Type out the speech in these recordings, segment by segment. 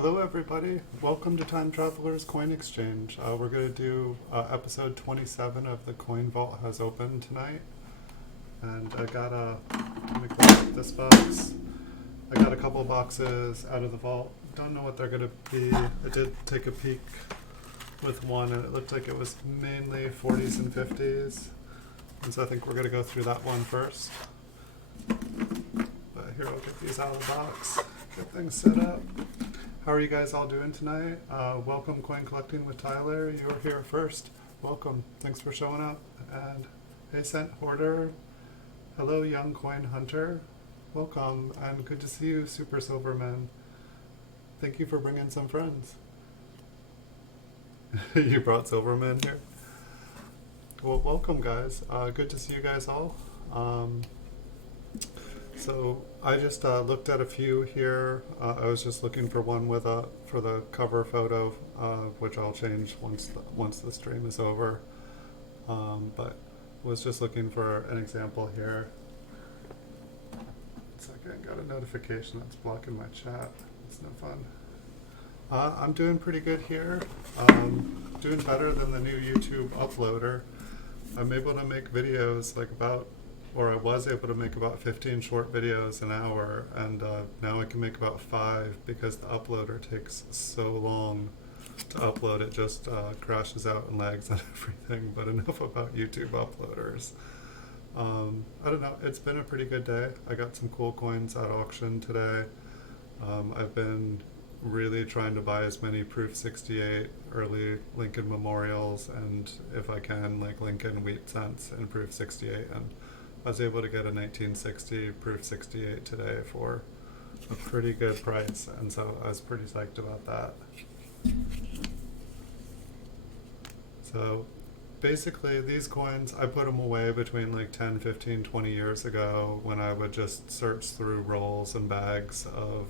Hello everybody, welcome to Time Traveler's Coin Exchange. We're going to do episode 27 of the Coin Vault has opened tonight. And let me close up this box. I got a couple boxes out of the vault. Don't know what they're going to be. I did take a peek with one and it looked like it was mainly 40s and 50s. And so I think we're going to go through that one first. But here, I'll get these out of the box, get things set up. How are you guys all doing tonight? Welcome Coin Collecting with Tyler. You were here first. Welcome. Thanks for showing up. And hey, Cent Hoarder. Hello, Young Coin Hunter. Welcome. And good to see you, Super Silverman. Thank you for bringing some friends. You brought Silverman here? Well, welcome, guys. Good to see you guys all. So I just looked at a few here. I was just looking for one with for the cover photo, which I'll change once the stream is over. But was just looking for an example here. 1 second, got a notification that's blocking my chat. It's no fun. I'm doing pretty good here. Doing better than the new YouTube uploader. I'm able to make videos I was able to make about 15 short videos an hour, and now I can make about 5 because the uploader takes so long to upload. It just crashes out and lags on everything. But enough about YouTube uploaders. I don't know, it's been a pretty good day. I got some cool coins at auction today. I've been really trying to buy as many Proof 68 early Lincoln Memorials, and if I can, like Lincoln Wheat Cents and Proof 68, and I was able to get a 1960 Proof 68 today for a pretty good price, and so I was pretty psyched about that. So basically these coins, I put them away between like 10, 15, 20 years ago when I would just search through rolls and bags of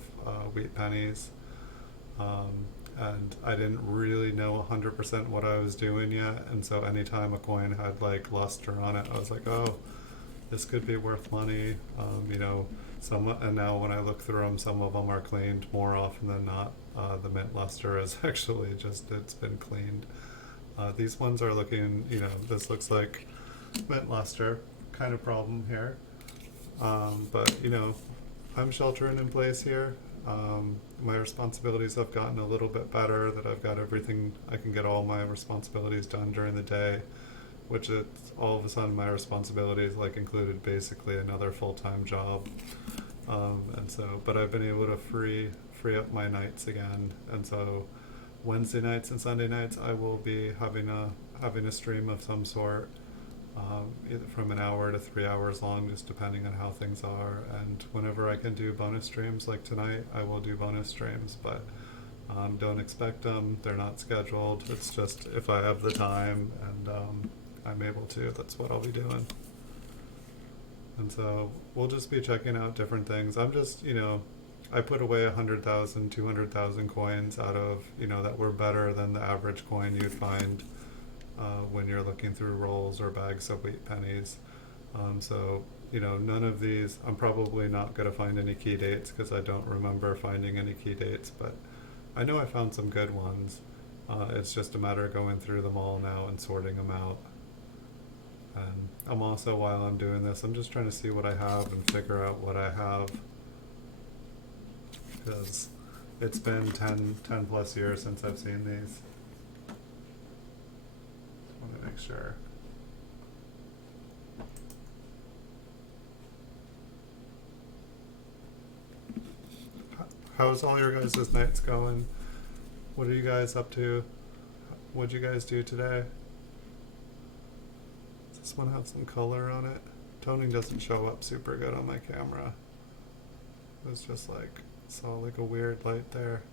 wheat pennies. And I didn't really know 100% what I was doing yet, and so anytime a coin had like luster on it, I was like, oh, this could be worth money. And now when I look through them, some of them are cleaned more often than not. The mint luster is actually it's been cleaned. These ones are looking, this looks like mint luster kind of problem here. But I'm sheltering in place here. My responsibilities have gotten a little bit better, that I've got everything, I can get all my responsibilities done during the day, which it's all of a sudden my responsibilities like included basically another full-time job. But I've been able to free up my nights again, and so Wednesday nights and Sunday nights I will be having a stream of some sort, either from an hour to 3 hours long, just depending on how things are. And whenever I can do bonus streams like tonight, I will do bonus streams, but don't expect them. They're not scheduled. It's just if I have the time and I'm able to, that's what I'll be doing. And so we'll just be checking out different things. I'm just, I put away 100,000, 200,000 coins out of, that were better than the average coin you'd find when you're looking through rolls or bags of wheat pennies. None of these, I'm probably not going to find any key dates because I don't remember finding any key dates, but I know I found some good ones. It's just a matter of going through them all now and sorting them out. And I'm also, while I'm doing this, I'm just trying to see what I have and figure out what I have, because it's been 10 plus years since I've seen these. I want to make sure. How's all your guys' nights going? What are you guys up to? What'd you guys do today? Does this one have some color on it? Toning doesn't show up super good on my camera. It was just like, saw like a weird light there.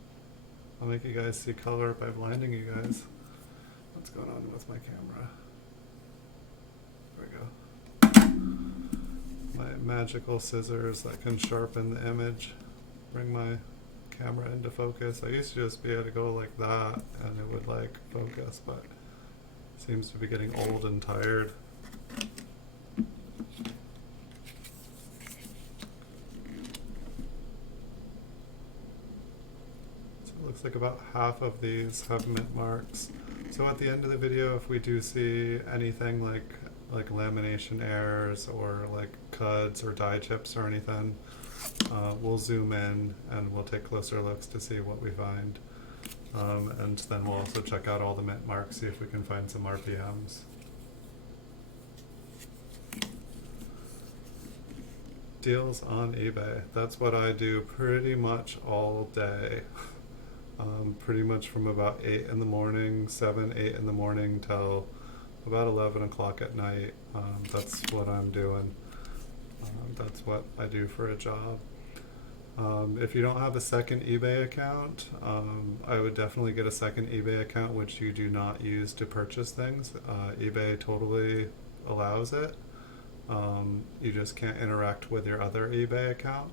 I'll make you guys see color by blinding you guys. What's going on with my camera? There we go. My magical scissors that can sharpen the image, bring my camera into focus. I used to just be able to go like that and it would like focus, but it seems to be getting old and tired. like about half of these have mint marks. So at the end of the video, if we do see anything like lamination errors or like cuds or die chips or anything, we'll zoom in and we'll take closer looks to see what we find. And then we'll also check out all the mint marks, see if we can find some RPMs. Deals on eBay. That's what I do pretty much all day. Pretty much from about 8 in the morning, 7, 8 in the morning till about 11 o'clock at night. That's what I'm doing. That's what I do for a job. If you don't have a second eBay account, I would definitely get a second eBay account which you do not use to purchase things. eBay totally allows it. You just can't interact with your other eBay account.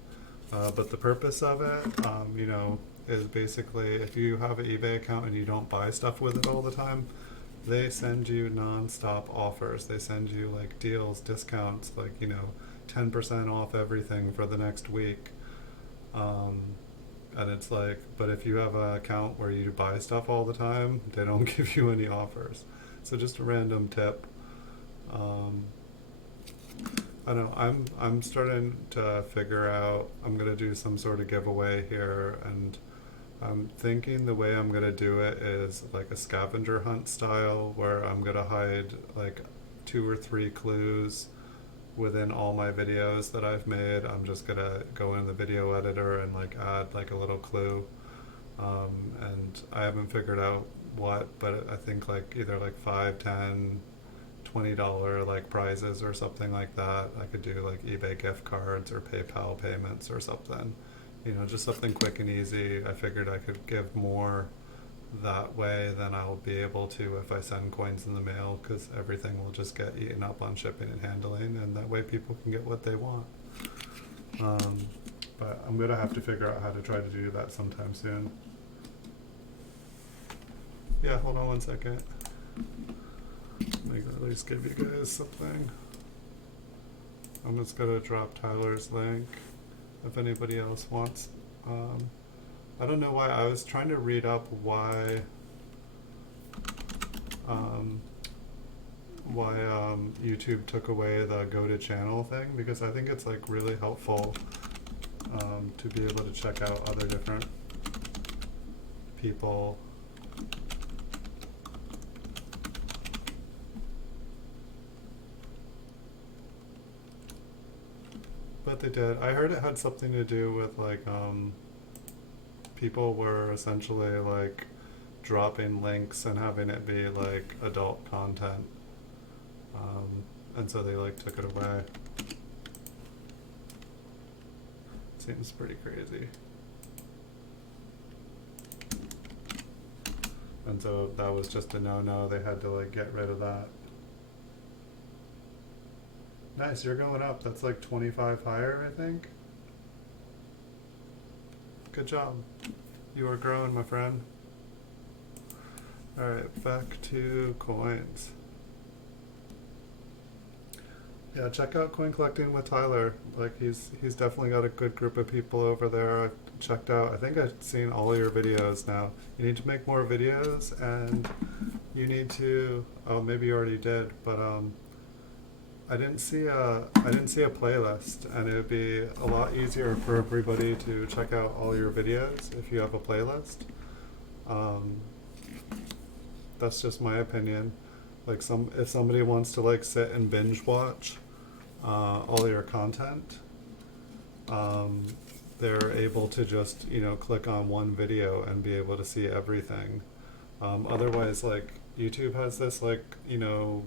But the purpose of it, you know, is basically if you have an eBay account and you don't buy stuff with it all the time, they send you non-stop offers. They send you like deals, discounts, like, you know, 10% off everything for the next week. And it's like, but if you have an account where you buy stuff all the time, they don't give you any offers. So just a random tip. I don't know, I'm starting to figure out, I'm going to do some sort of giveaway here, and I'm thinking the way I'm going to do it is like a scavenger hunt style, where I'm going to hide like 2 or 3 clues within all my videos that I've made. I'm just going to go in the video editor and like add like a little clue. And I haven't figured out what, but I think like either like 5, 10, $20 like prizes or something like that. I could do like eBay gift cards or PayPal payments or something, you know, just something quick and easy. I figured I could give more that way than I'll be able to if I send coins in the mail, because everything will just get eaten up on shipping and handling, and that way people can get what they want. But I'm gonna have to figure out how to try to do that sometime soon. Yeah, hold on one second. Let me at least give you guys something. I'm just gonna drop Tyler's link if anybody else wants. I don't know why, I was trying to read up why YouTube took away the go to channel thing, because I think it's like really helpful to be able to check out other different people. But they did. I heard it had something to do with like people were essentially like dropping links and having it be like adult content, and so they like took it away. Seems pretty crazy. And so that was just a no-no. They had to like get rid of that. Nice, you're going up. That's like 25 higher, I think. Good job. You are growing, my friend. Alright, back to coins. Yeah, check out Coin Collecting with Tyler. Like he's definitely got a good group of people over there. I've checked out, I think I've seen all your videos now. You need to make more videos, and you need to, oh maybe you already did, but I didn't see a playlist, and it would be a lot easier for everybody to check out all your videos if you have a playlist. That's just my opinion. Like if somebody wants to like sit and binge watch all your content, they're able to just, you know, click on one video and be able to see everything. Otherwise, like YouTube has this like, you know,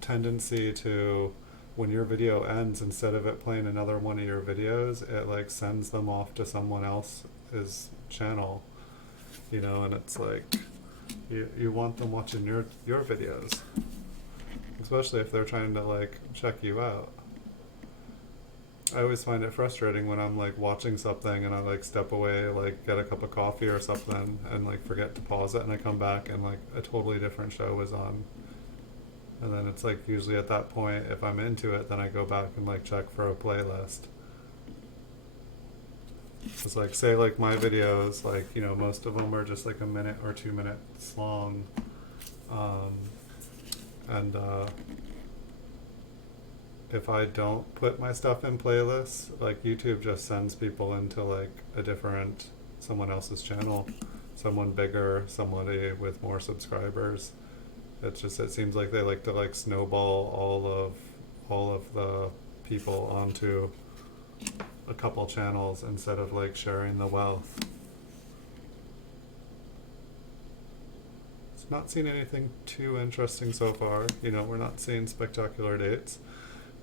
tendency to, when your video ends, instead of it playing another one of your videos, it like sends them off to someone else's channel, you know, and it's like you want them watching your videos, especially if they're trying to like check you out. I always find it frustrating when I'm like watching something and I like step away, like get a cup of coffee or something, and like forget to pause it, and I come back and like a totally different show is on. And then it's like usually at that point, if I'm into it, then I go back and like check for a playlist. It's like, say, like my videos, like, you know, most of them are just like a minute or 2 minutes long. Um, and if I don't put my stuff in playlists, like YouTube just sends people into like a different, someone else's channel, someone bigger, somebody with more subscribers. It's just, it seems like they like to like snowball all of the people onto a couple channels instead of like sharing the wealth. It's not seen anything too interesting so far. You know, we're not seeing spectacular dates.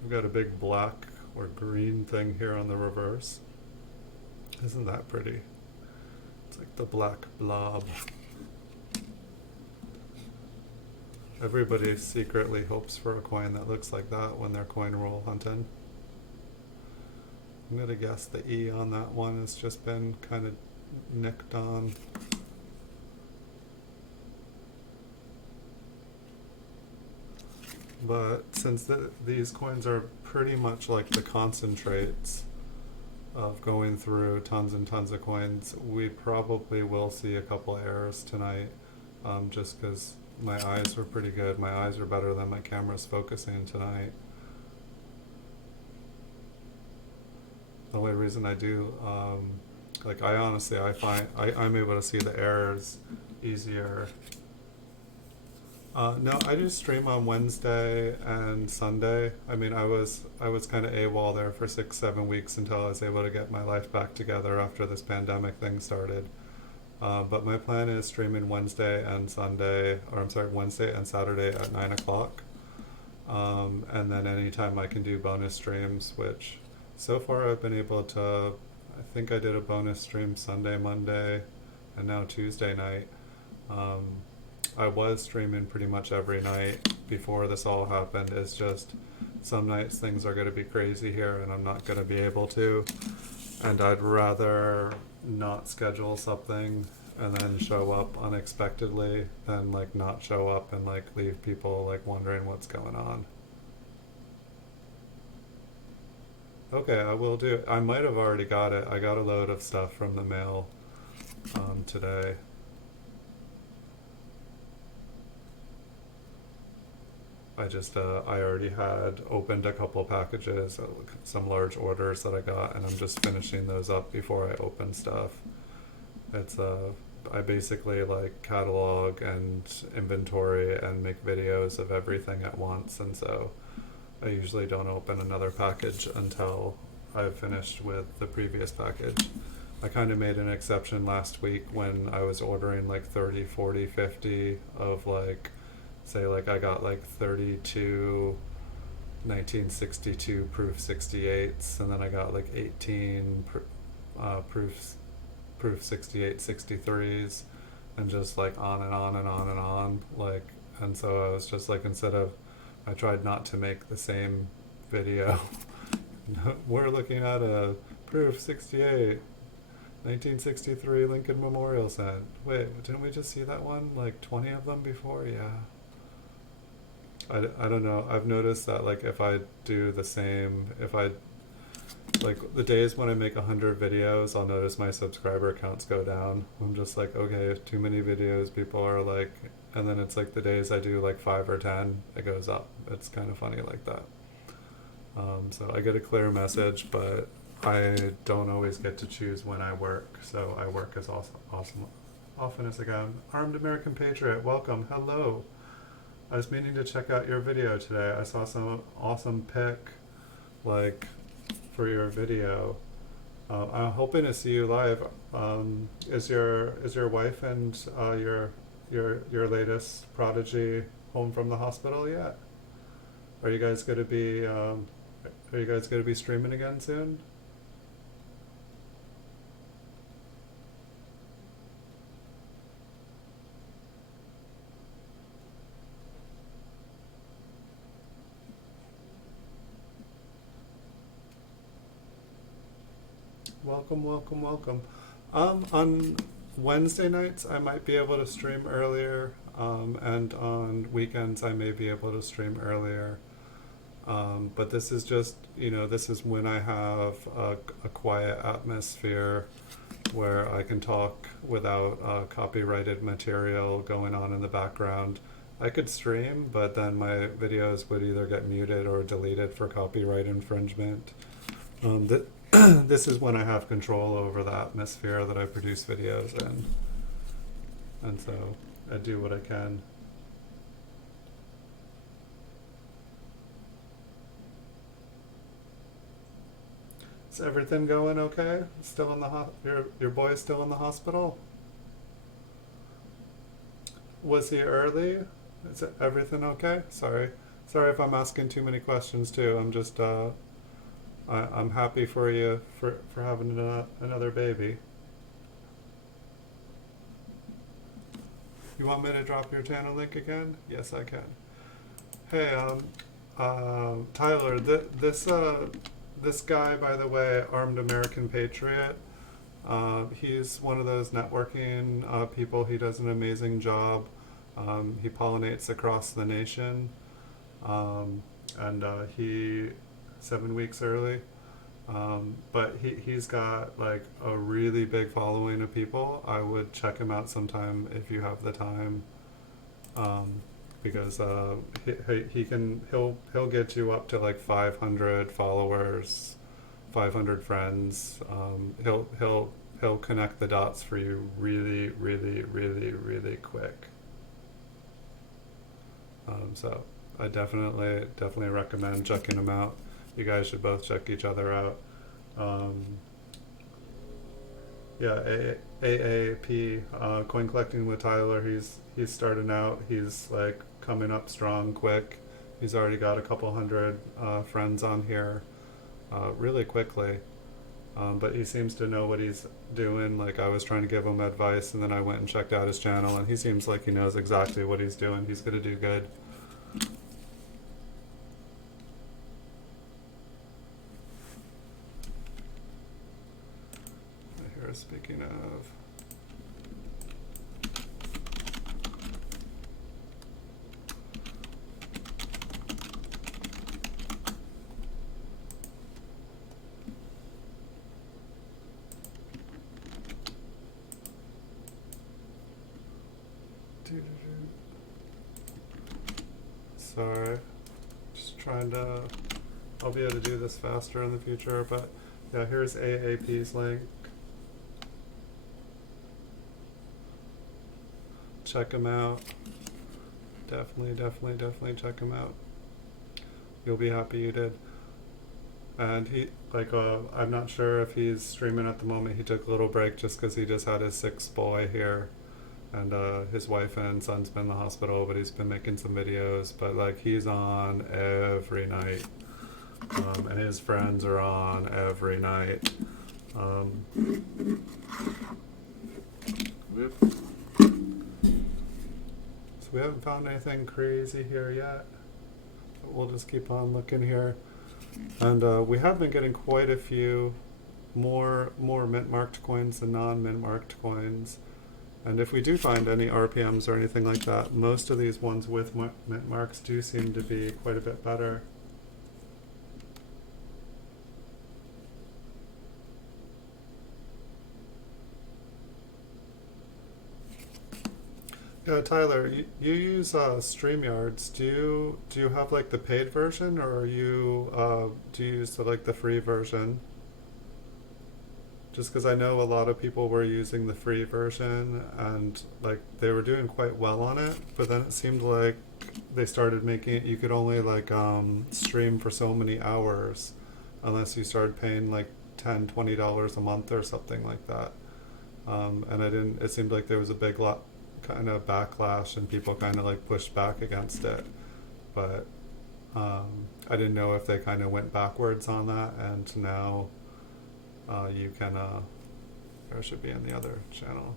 We've got a big black or green thing here on the reverse. Isn't that pretty? It's like the black blob. Everybody secretly hopes for a coin that looks like that when they're coin roll hunting. I'm gonna guess the E on that one has just been kind of nicked on. But since these coins are pretty much like the concentrates of going through tons and tons of coins, we probably will see a couple errors tonight, just because my eyes were pretty good. My eyes are better than my camera's focusing tonight. The only reason I do, like I honestly, I find I'm able to see the errors easier. No, I do stream on Wednesday and Sunday. I mean, I was kind of AWOL there for 6-7 weeks until I was able to get my life back together after this pandemic thing started. But my plan is streaming Wednesday and Sunday, or I'm sorry, Wednesday and Saturday at 9 o'clock. And then anytime I can do bonus streams, which so far I've been able to, I think I did a bonus stream Sunday, Monday, and now Tuesday night. I was streaming pretty much every night before this all happened. It's just some nights things are going to be crazy here and I'm not going to be able to. And I'd rather not schedule something and then show up unexpectedly than like not show up and like leave people like wondering what's going on. Okay, I will do it. I might have already got it. I got a load of stuff from the mail today. I already had opened a couple of packages, some large orders that I got, and I'm just finishing those up before I open stuff. It's I basically like catalog and inventory and make videos of everything at once, and so I usually don't open another package until I've finished with the previous package. I kind of made an exception last week when I was ordering like 30, 40, 50 of like, say like I got like 32 1962 proof 68s, and then I got like 18 proof 68 63s, and just like on and on and on and on, like, and so I was just like, instead of, I tried not to make the same video. We're looking at a proof 68 1963 Lincoln Memorial set. Wait, didn't we just see that one like 20 of them before? Yeah. I don't know. I've noticed that like if I do the same, if I like the days when I make 100 videos, I'll notice my subscriber counts go down. I'm just like, okay, too many videos, people are like, and then it's like the days I do like 5 or 10, it goes up. It's kind of funny like that. So I get a clear message, but I don't always get to choose when I work. So I work as awesome often as I can. Armed American Patriot, welcome, hello. I was meaning to check out your video today. I saw some awesome pic, like, for your video. I'm hoping to see you live. Is your wife and your latest prodigy home from the hospital yet? Are you guys gonna be streaming again soon? Welcome, welcome, welcome. On Wednesday nights, I might be able to stream earlier, and on weekends, I may be able to stream earlier. But this is just, this is when I have a quiet atmosphere where I can talk without copyrighted material going on in the background. I could stream, but then my videos would either get muted or deleted for copyright infringement. This is when I have control over the atmosphere that I produce videos in. And so I do what I can. Is everything going okay? Still in the your boy's still in the hospital? Was he early? Is everything okay? Sorry if I'm asking too many questions too. I'm just I'm happy for you for having another baby. You want me to drop your channel link again? Yes, I can. Hey, Tyler, this guy, by the way, Armed American Patriot, he's one of those networking people. He does an amazing job. He pollinates across the nation, and he 7 weeks early. But he's got like a really big following of people. I would check him out sometime if you have the time, because he'll get you up to like 500 followers, 500 friends. He'll connect the dots for you really, really, really, really quick. So I definitely recommend checking him out. You guys should both check each other out. Yeah, AAP, Coin Collecting with Tyler. He's starting out. He's like coming up strong, quick. He's already got a couple hundred friends on here, really quickly. But he seems to know what he's doing. Like I was trying to give him advice, and then I went and checked out his channel, and he seems like he knows exactly what he's doing. He's gonna do good. Here, speaking of. Sorry, just trying to, I'll be able to do this faster in the future, but yeah, here's AAP's link. Check him out. Definitely check him out. You'll be happy you did. And he, like, I'm not sure if he's streaming at the moment. He took a little break just because he just had his 6th boy here. And his wife and son's been in the hospital, but he's been making some videos. But like he's on every night, and his friends are on every night. So we haven't found anything crazy here yet. But we'll just keep on looking here, and we have been getting quite a few more mint marked coins than non-mint marked coins. And if we do find any RPMs or anything like that, most of these ones with mint marks do seem to be quite a bit better. Yeah, Tyler, you use StreamYards. Do you have like the paid version, or are you do you use the free version? Just because I know a lot of people were using the free version and like they were doing quite well on it, but then it seemed like they started making it, you could only like stream for so many hours unless you started paying like $10-20 a month or something like that. And it seemed like there was a big kind of backlash and people kind of like pushed back against it, but I didn't know if they kind of went backwards on that, and now you can, or it should be in the other channel.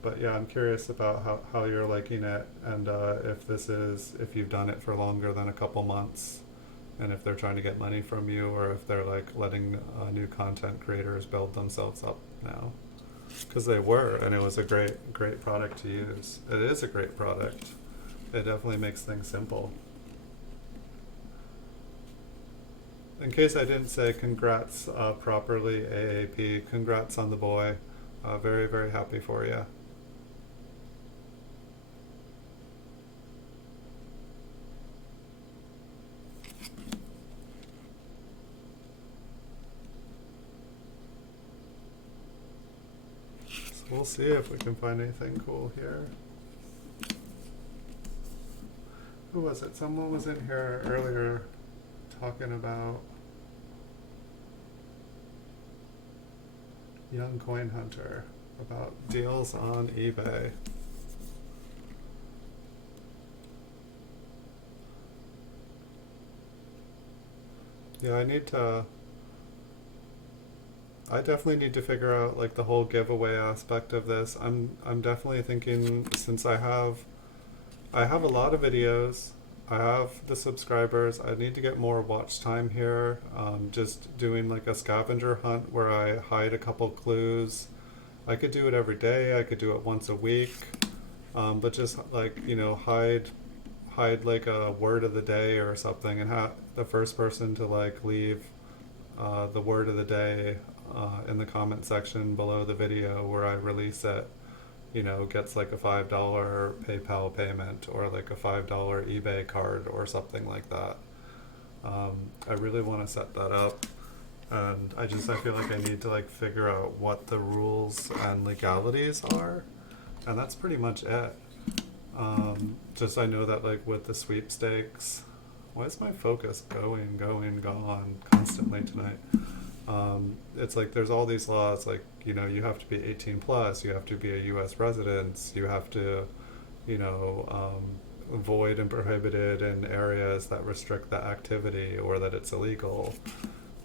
But yeah, I'm curious about how you're liking it, and if you've done it for longer than a couple months, and if they're trying to get money from you, or if they're like letting new content creators build themselves up now. Because they were, and it was a great product to use. It is a great product. It definitely makes things simple. in case I didn't say congrats properly, AAP, congrats on the boy. Very, very happy for you. So we'll see if we can find anything cool here. Who was it? Someone was in here earlier talking about Young Coin Hunter, about deals on eBay. Yeah, I definitely need to figure out like the whole giveaway aspect of this. I'm definitely thinking, since I have a lot of videos, I have the subscribers, I need to get more watch time here. Just doing like a scavenger hunt where I hide a couple clues. I could do it every day, I could do it once a week, but just like, hide like a word of the day or something, and have the first person to like leave the word of the day in the comment section below the video where I release it, gets like a $5 PayPal payment or like a $5 eBay card or something like that. I really want to set that up, and I feel like I need to like figure out what the rules and legalities are, and that's pretty much it. Just I know that like with the sweepstakes, why is my focus gone constantly tonight? It's like there's all these laws, like, you have to be 18 plus, you have to be a US resident, you have to, void and prohibited in areas that restrict the activity or that it's illegal.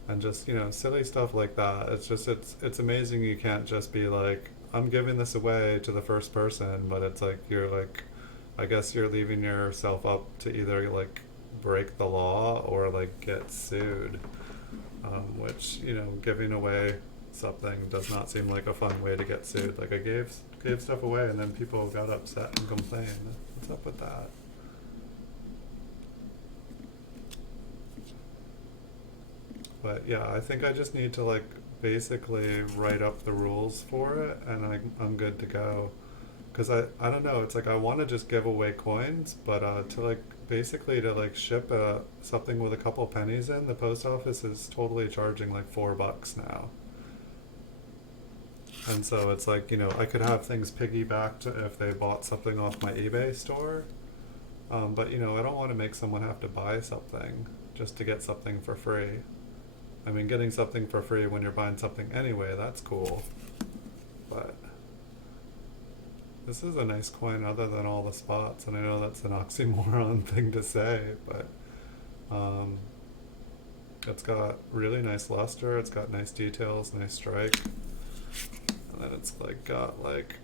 And just, silly stuff like that. It's amazing you can't just be like, I'm giving this away to the first person, but it's like, I guess you're leaving yourself up to either like break the law or like get sued. Which, giving away something does not seem like a fun way to get sued. Like I gave stuff away and then people got upset and complained. What's up with that? But yeah, I think I just need to like basically write up the rules for it, and I'm good to go. Because I don't know, it's like I want to just give away coins, but to like basically to like ship something with a couple pennies in, the post office is totally charging like $4 now. And so it's like, I could have things piggybacked if they bought something off my eBay store. But I don't want to make someone have to buy something just to get something for free. I mean, getting something for free when you're buying something anyway, that's cool. But this is a nice coin other than all the spots, and I know that's an oxymoron thing to say, but it's got really nice luster, it's got nice details, nice strike, and then it's like got like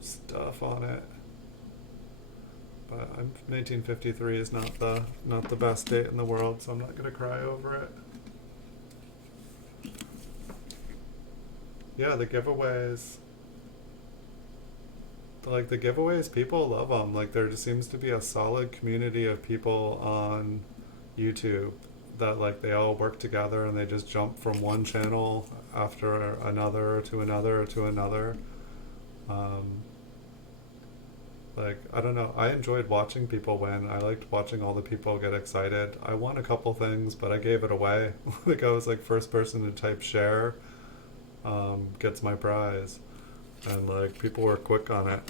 stuff on it. But 1953 is not the best date in the world, so I'm not gonna cry over it. Yeah, the giveaways. Like the giveaways, people love them. Like there just seems to be a solid community of people on YouTube that like they all work together and they just jump from one channel after another to another to another. Like I don't know, I enjoyed watching people win. I liked watching all the people get excited. I won a couple things, but I gave it away. Like I was like first person to type share gets my prize. And like people were quick on it.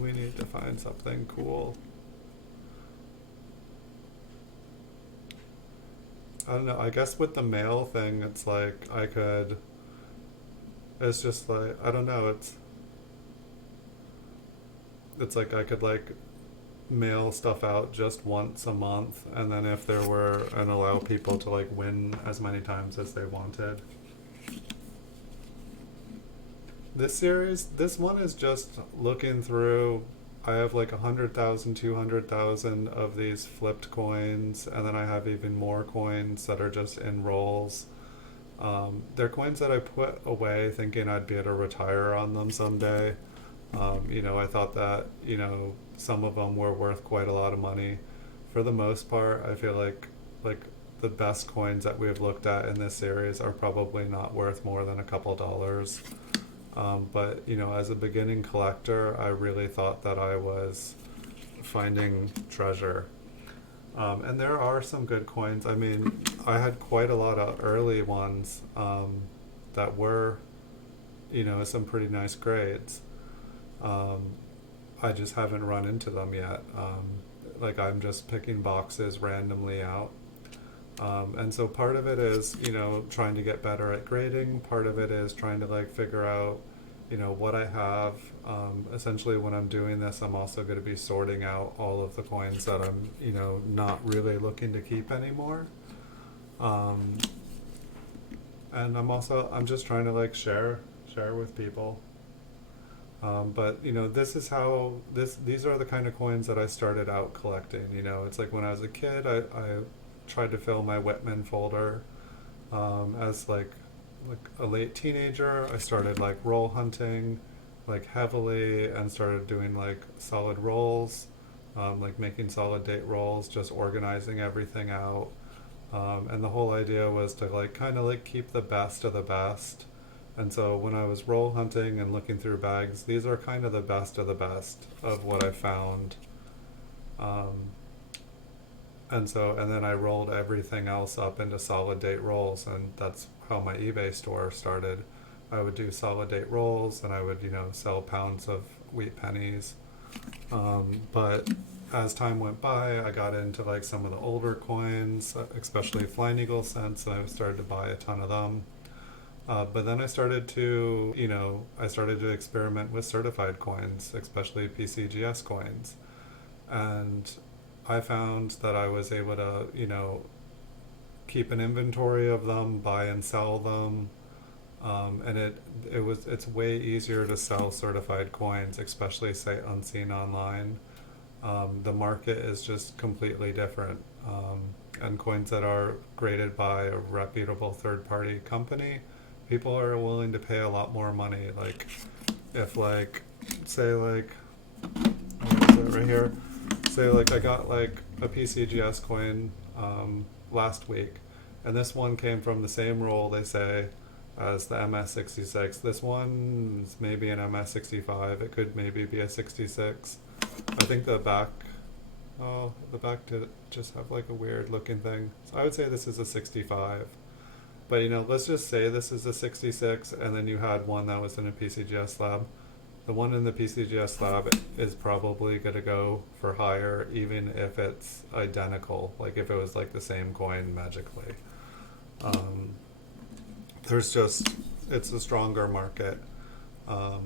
We need to find something cool. I don't know, I guess with the mail thing, it's like it's just like, I don't know, it's like I could like mail stuff out just once a month, and then if there were, and allow people to like win as many times as they wanted. This one is just looking through. I have like 100,000, 200,000 of these flipped coins, and then I have even more coins that are just in rolls. They're coins that I put away thinking I'd be able to retire on them someday. I thought that, some of them were worth quite a lot of money. For the most part, I feel like the best coins that we've looked at in this series are probably not worth more than a couple dollars. But, as a beginning collector, I really thought that I was finding treasure. And there are some good coins. I mean, I had quite a lot of early ones that were, some pretty nice grades. Um, I just haven't run into them yet. I'm just picking boxes randomly out. And so part of it is, trying to get better at grading. Part of it is trying to figure out, what I have. Essentially, when I'm doing this, I'm also going to be sorting out all of the coins that I'm, not really looking to keep anymore. Um, and I'm just trying to share with people. But this is how these are the kind of coins that I started out collecting. It's like when I was a kid, I tried to fill my Whitman folder. As a late teenager, I started roll hunting heavily and started doing solid rolls, making solid date rolls, just organizing everything out. And the whole idea was to kind of keep the best of the best. And so when I was roll hunting and looking through bags, these are kind of the best of the best of what I found. Um, and then I rolled everything else up into solid date rolls, and that's how my eBay store started. I would do solid date rolls, and I would, sell pounds of wheat pennies. But as time went by, I got into some of the older coins, especially Flying Eagle cents, and I started to buy a ton of them. But then I started to experiment with certified coins, especially PCGS coins. And I found that I was able to, keep an inventory of them, buy and sell them. And it's way easier to sell certified coins, especially say unseen online. The market is just completely different. And coins that are graded by a reputable third party company, people are willing to pay a lot more money. If say what is it right here? Say I got a PCGS coin last week, and this one came from the same roll, they say, as the MS66. This one's maybe an MS65. It could maybe be a 66. I think the back did just have a weird looking thing. So I would say this is a 65. But let's just say this is a 66, and then you had one that was in a PCGS lab. The one in the PCGS lab is probably going to go for higher, even if it's identical, if it was the same coin magically. It's a stronger market. I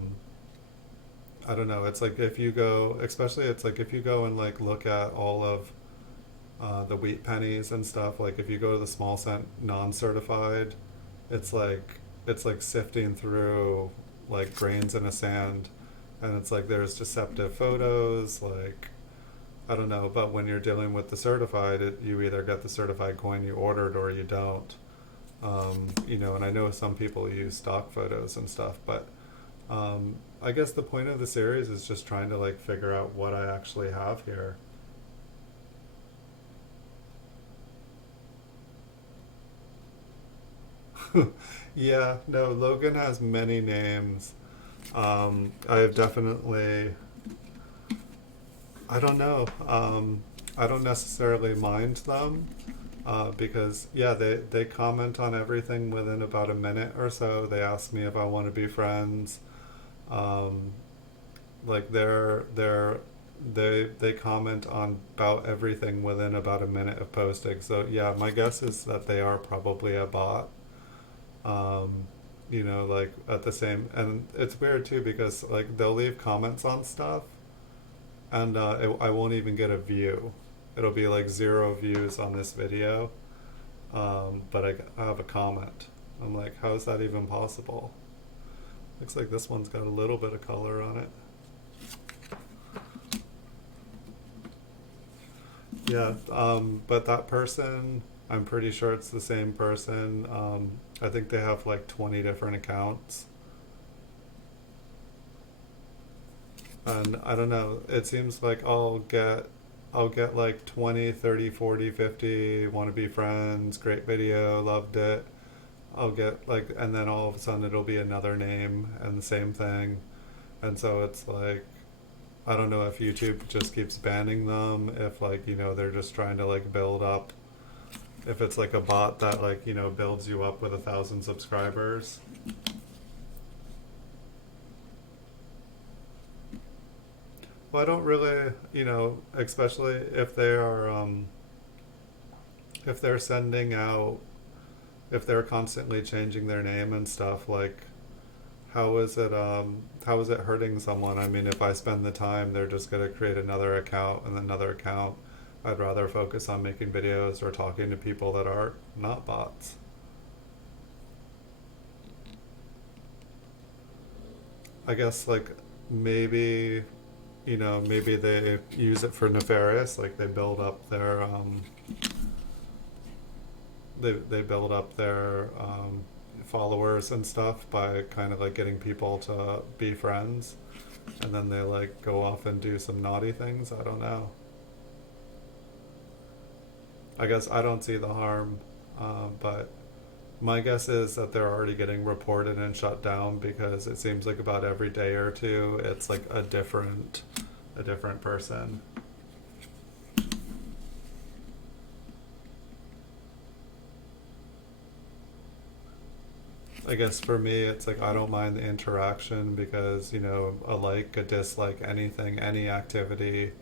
don't know, it's if you go, especially it's if you go and look at all of the wheat pennies and stuff, if you go to the small cent non-certified, it's sifting through grains in a sand, and it's there's deceptive photos, I don't know, but when you're dealing with the certified, you either get the certified coin you ordered or you don't. And I know some people use stock photos and stuff, but I guess the point of the series is just trying to figure out what I actually have here. Yeah, no, Logan has many names. I have definitely, I don't know, I don't necessarily mind them, because, yeah, they comment on everything within about a minute or so. They ask me if I want to be friends. Um, they comment on about everything within about a minute of posting. So yeah, my guess is that they are probably a bot. um, at the same, and it's weird too because they'll leave comments on stuff, and I won't even get a view. It'll be 0 views on this video, but I have a comment. I'm like, how is that even possible? Looks like this one's got a little bit of color on it. Yeah, but that person, I'm pretty sure it's the same person. I think they have like 20 different accounts. And I don't know, it seems like I'll get like 20, 30, 40, 50 want to be friends, great video, loved it. I'll get like, and then all of a sudden it'll be another name and the same thing. And so it's like, I don't know if YouTube just keeps banning them, if like, they're just trying to like build up, if it's like a bot that like, builds you up with 1,000 subscribers. Well, I don't really, especially if they're sending out, if they're constantly changing their name and stuff, like, how is it hurting someone? I mean, if I spend the time, they're just gonna create another account and another account. I'd rather focus on making videos or talking to people that are not bots. I guess like maybe maybe they use it for nefarious, like they build up their followers and stuff by kind of like getting people to be friends, and then they like go off and do some naughty things. I don't know. I guess I don't see the harm, but my guess is that they're already getting reported and shut down because it seems like about every day or two it's like a different person. I guess for me, it's like I don't mind the interaction because, a like, a dislike, anything, any activity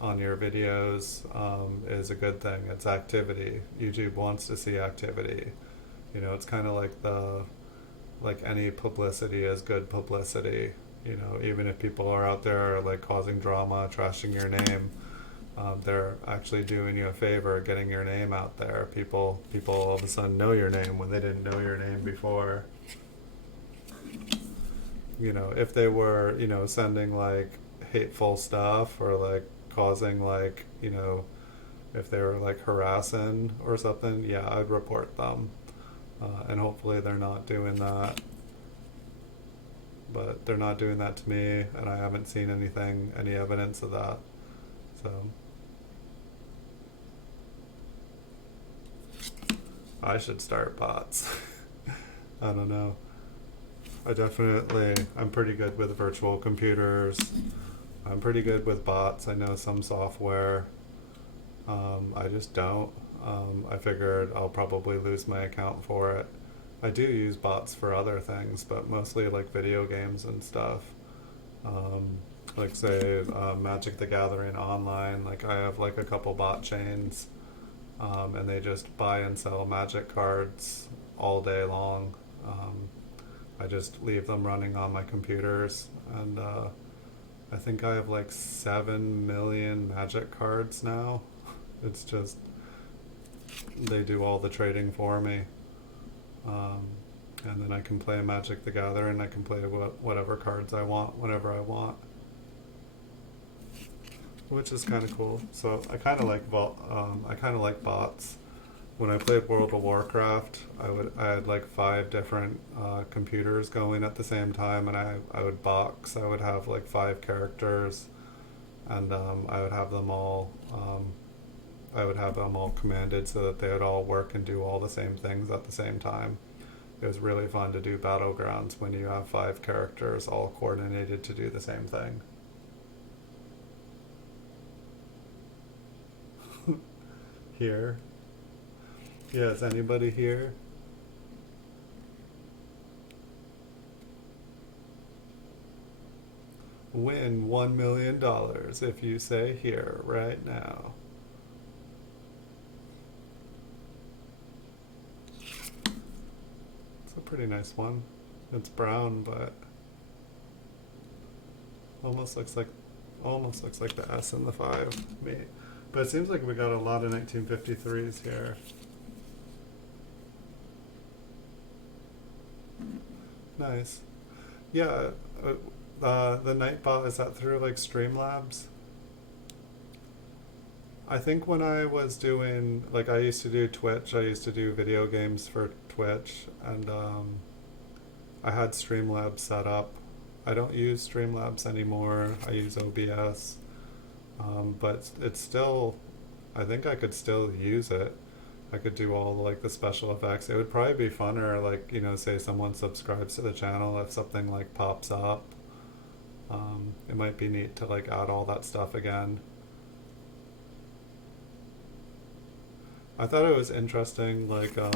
on your videos is a good thing. It's activity. YouTube wants to see activity. It's kind of like any publicity is good publicity. Even if people are out there like causing drama, trashing your name, they're actually doing you a favor, getting your name out there. People all of a sudden know your name when they didn't know your name before. If they were, sending like hateful stuff or like causing like, if they were like harassing or something, yeah, I'd report them. And hopefully they're not doing that. But they're not doing that to me, and I haven't seen any evidence of that. So I should start bots. I don't know. I'm pretty good with virtual computers. I'm pretty good with bots. I know some software. I just don't. I figured I'll probably lose my account for it. I do use bots for other things, but mostly like video games and stuff. Um, like say Magic the Gathering online. Like I have like a couple bot chains, and they just buy and sell Magic cards all day long. I just leave them running on my computers, and I think I have like 7 million Magic cards now. It's just they do all the trading for me. Um, and then I can play Magic the Gathering. I can play whatever cards I want whenever I want, which is kind of cool. So I kind of like bots. When I played World of Warcraft, I had like 5 different computers going at the same time, and I would box. I would have like 5 characters, and I would have them all. I would have them all commanded so that they would all work and do all the same things at the same time. It was really fun to do battlegrounds when you have 5 characters all coordinated to do the same thing. Here? Yeah, is anybody here? Win $1 million if you say here right now. It's a pretty nice one. It's brown, but almost looks like almost looks like the S and the 5. Me. But it seems like we got a lot of 1953s here. Nice. Yeah, the Nightbot, is that through like Streamlabs? I think when I was doing, like I used to do Twitch, I used to do video games for Twitch, and I had Streamlabs set up. I don't use Streamlabs anymore. I use OBS, but it's still, I think I could still use it. I could do all like the special effects. It would probably be funner, like, you know, say someone subscribes to the channel, if something like pops up. It might be neat to like add all that stuff again. I thought it was interesting, like, I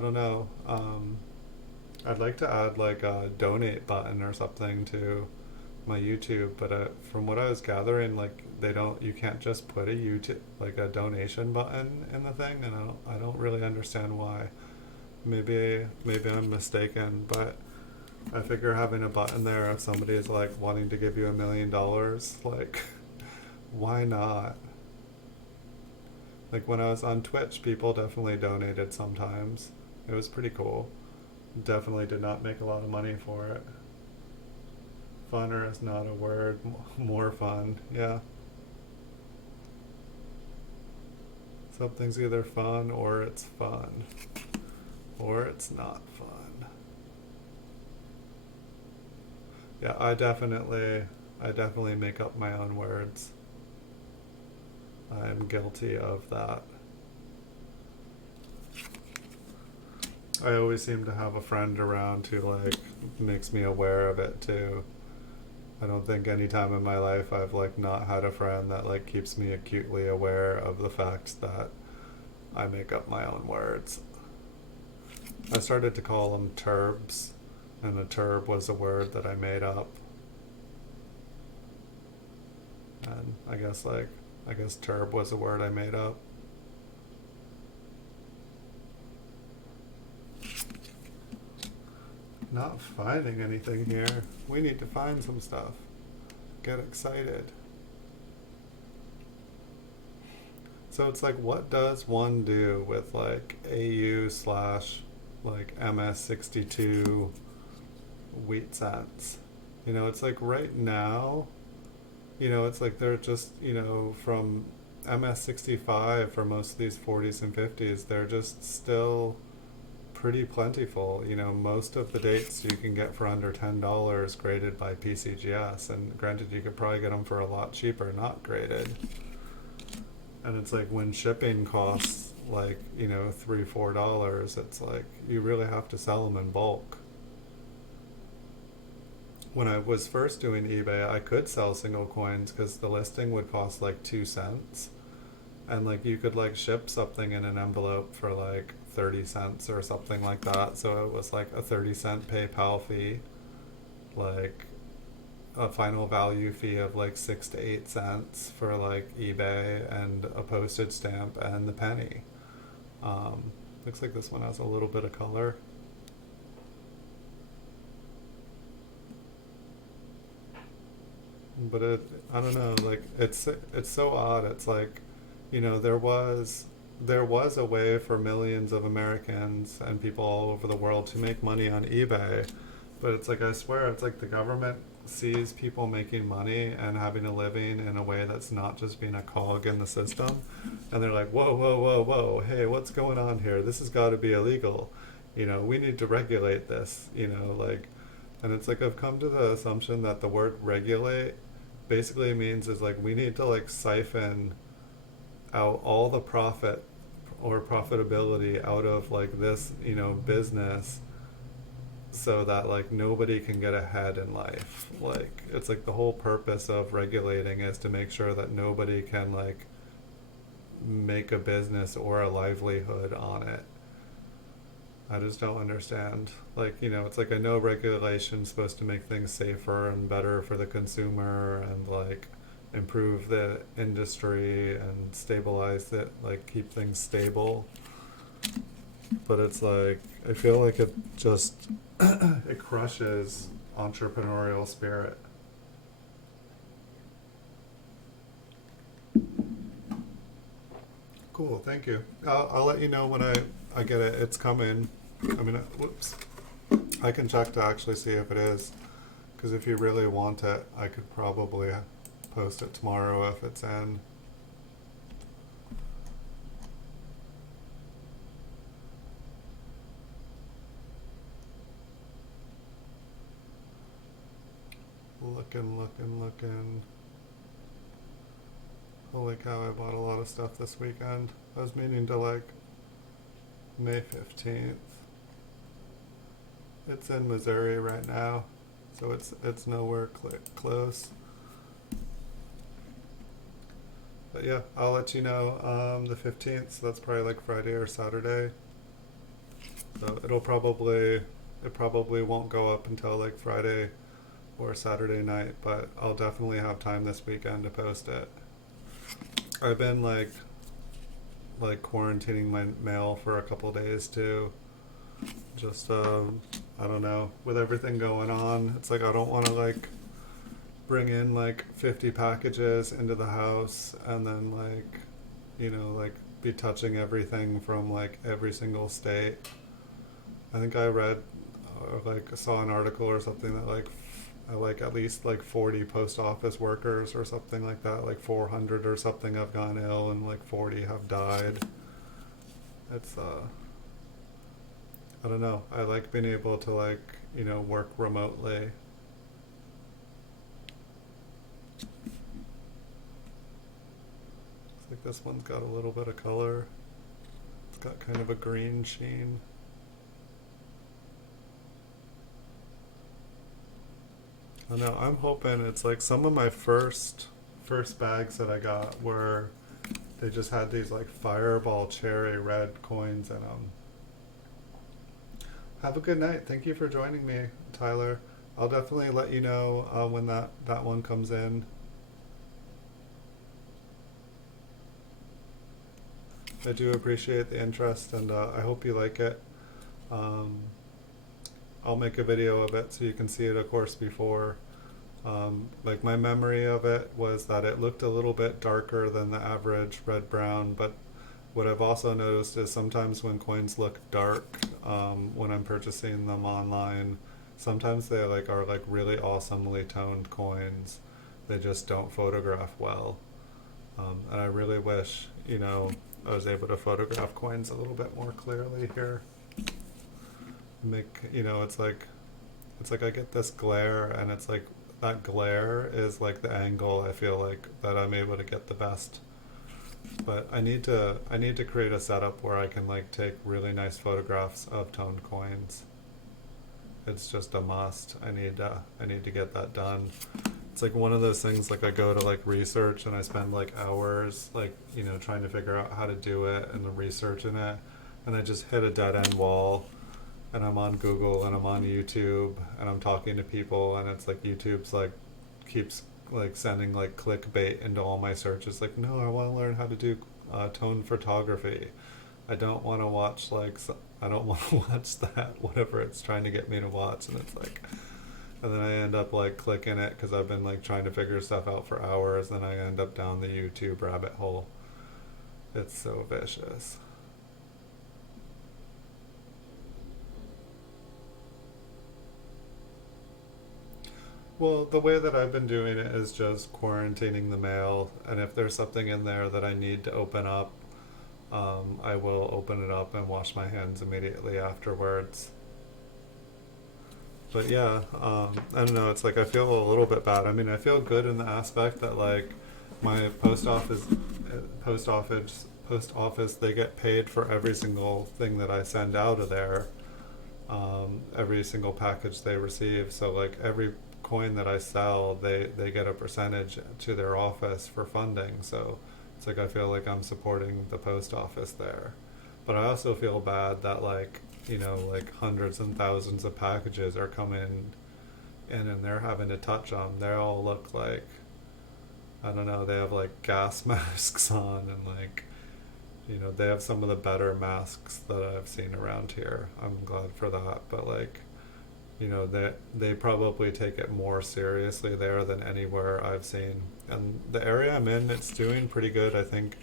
don't know, I'd like to add like a donate button or something to my YouTube, but from what I was gathering, like you can't just put a YouTube, like a donation button in the thing, and I don't really understand why. Maybe I'm mistaken, but I figure having a button there if somebody is like wanting to give you $1 million, like, why not? Like when I was on Twitch, people definitely donated sometimes. It was pretty cool. Definitely did not make a lot of money for it. Funner is not a word. More fun, yeah. Something's either fun or it's fun. Or it's not fun. Yeah, I definitely make up my own words. I am guilty of that. I always seem to have a friend around who like makes me aware of it too. I don't think any time in my life I've like not had a friend that like keeps me acutely aware of the fact that I make up my own words. I started to call them turbs, and a turb was a word that I made up. And I guess turb was a word I made up. Not finding anything here. We need to find some stuff. Get excited. So it's like, what does one do with like AU / like MS62 wheat cents? You know, it's like right now, you know, it's like they're just, you know, from MS65 for most of these 40s and 50s, they're just still pretty plentiful. You know, most of the dates you can get for under $10 graded by PCGS, and granted you could probably get them for a lot cheaper not graded. And it's like when shipping costs like, you know, $3-4, it's like you really have to sell them in bulk. When I was first doing eBay, I could sell single coins because the listing would cost like 2 cents, and like you could like ship something in an envelope for like 30 cents or something like that. So it was like a 30-cent PayPal fee, like a final value fee of like 6 to 8 cents for like eBay, and a postage stamp and the penny. Looks like this one has a little bit of color. But I don't know, like it's so odd. It's like, you know, there was a way for millions of Americans and people all over the world to make money on eBay, but it's like, I swear, it's like the government sees people making money and having a living in a way that's not just being a cog in the system, and they're like, whoa, hey, what's going on here? This has got to be illegal. You know, we need to regulate this, you know, like, and it's like I've come to the assumption that the word regulate basically means is like we need to like siphon out all the profit or profitability out of like this, you know, business, so that like nobody can get ahead in life. Like it's like the whole purpose of regulating is to make sure that nobody can like make a business or a livelihood on it. I just don't understand. Like, you know, it's like I know regulation's supposed to make things safer and better for the consumer and like improve the industry and stabilize it, like keep things stable. But it's like, I feel like it just, it crushes entrepreneurial spirit. Cool, thank you. I'll let you know when I get it. It's coming. I mean, whoops. I can check to actually see if it is. Because if you really want it, I could probably post it tomorrow if it's in. Looking. Holy cow, I bought a lot of stuff this weekend. I was meaning to like May 15th. It's in Missouri right now, so it's nowhere close. But yeah, I'll let you know the 15th, so that's probably like Friday or Saturday. So it probably won't go up until like Friday or Saturday night, but I'll definitely have time this weekend to post it. I've been like quarantining my mail for a couple days too. Just I don't know, with everything going on, it's like I don't want to like bring in like 50 packages into the house and then like, you know, like be touching everything from like every single state. I think I read or like saw an article or something that like at least like 40 post office workers or something like that, like 400 or something have gone ill and like 40 have died. It's I don't know. I like being able to like, you know, work remotely. Looks like this one's got a little bit of color. It's got kind of a green sheen. I know, I'm hoping it's like some of my first bags that I got were they just had these like fireball cherry red coins in them. Have a good night. Thank you for joining me, Tyler. I'll definitely let you know when that one comes in. I do appreciate the interest, and I hope you like it. Um, I'll make a video of it so you can see it, of course, before. Like my memory of it was that it looked a little bit darker than the average red brown, but what I've also noticed is sometimes when coins look dark, when I'm purchasing them online, sometimes they like are like really awesomely toned coins. They just don't photograph well. And I really wish, you know, I was able to photograph coins a little bit more clearly here. Make, you know, it's like I get this glare, and it's like that glare is like the angle I feel like that I'm able to get the best. But I need to create a setup where I can like take really nice photographs of toned coins. It's just a must. I need to get that done. It's like one of those things, like I go to like research and I spend like hours like, you know, trying to figure out how to do it and the research in it, and I just hit a dead end wall, and I'm on Google and I'm on YouTube and I'm talking to people, and it's like YouTube's like keeps like sending like clickbait into all my searches, like, no, I want to learn how to do tone photography. I don't want to watch like I don't want to watch that, whatever it's trying to get me to watch, and it's like, and then I end up like clicking it because I've been like trying to figure stuff out for hours, then I end up down the YouTube rabbit hole. It's so vicious. Well, the way that I've been doing it is just quarantining the mail, and if there's something in there that I need to open up, I will open it up and wash my hands immediately afterwards. But yeah, I don't know. It's like I feel a little bit bad. I mean, I feel good in the aspect that like my post office, they get paid for every single thing that I send out of there, every single package they receive. So like every coin that I sell, they get a percentage to their office for funding. So it's like I feel like I'm supporting the post office there. But I also feel bad that like, you know, like hundreds and thousands of packages are coming in and they're having to touch them. They all look like, I don't know, they have like gas masks on, and like, you know, they have some of the better masks that I've seen around here. I'm glad for that. But like, you know, they probably take it more seriously there than anywhere I've seen. And the area I'm in, it's doing pretty good, I think,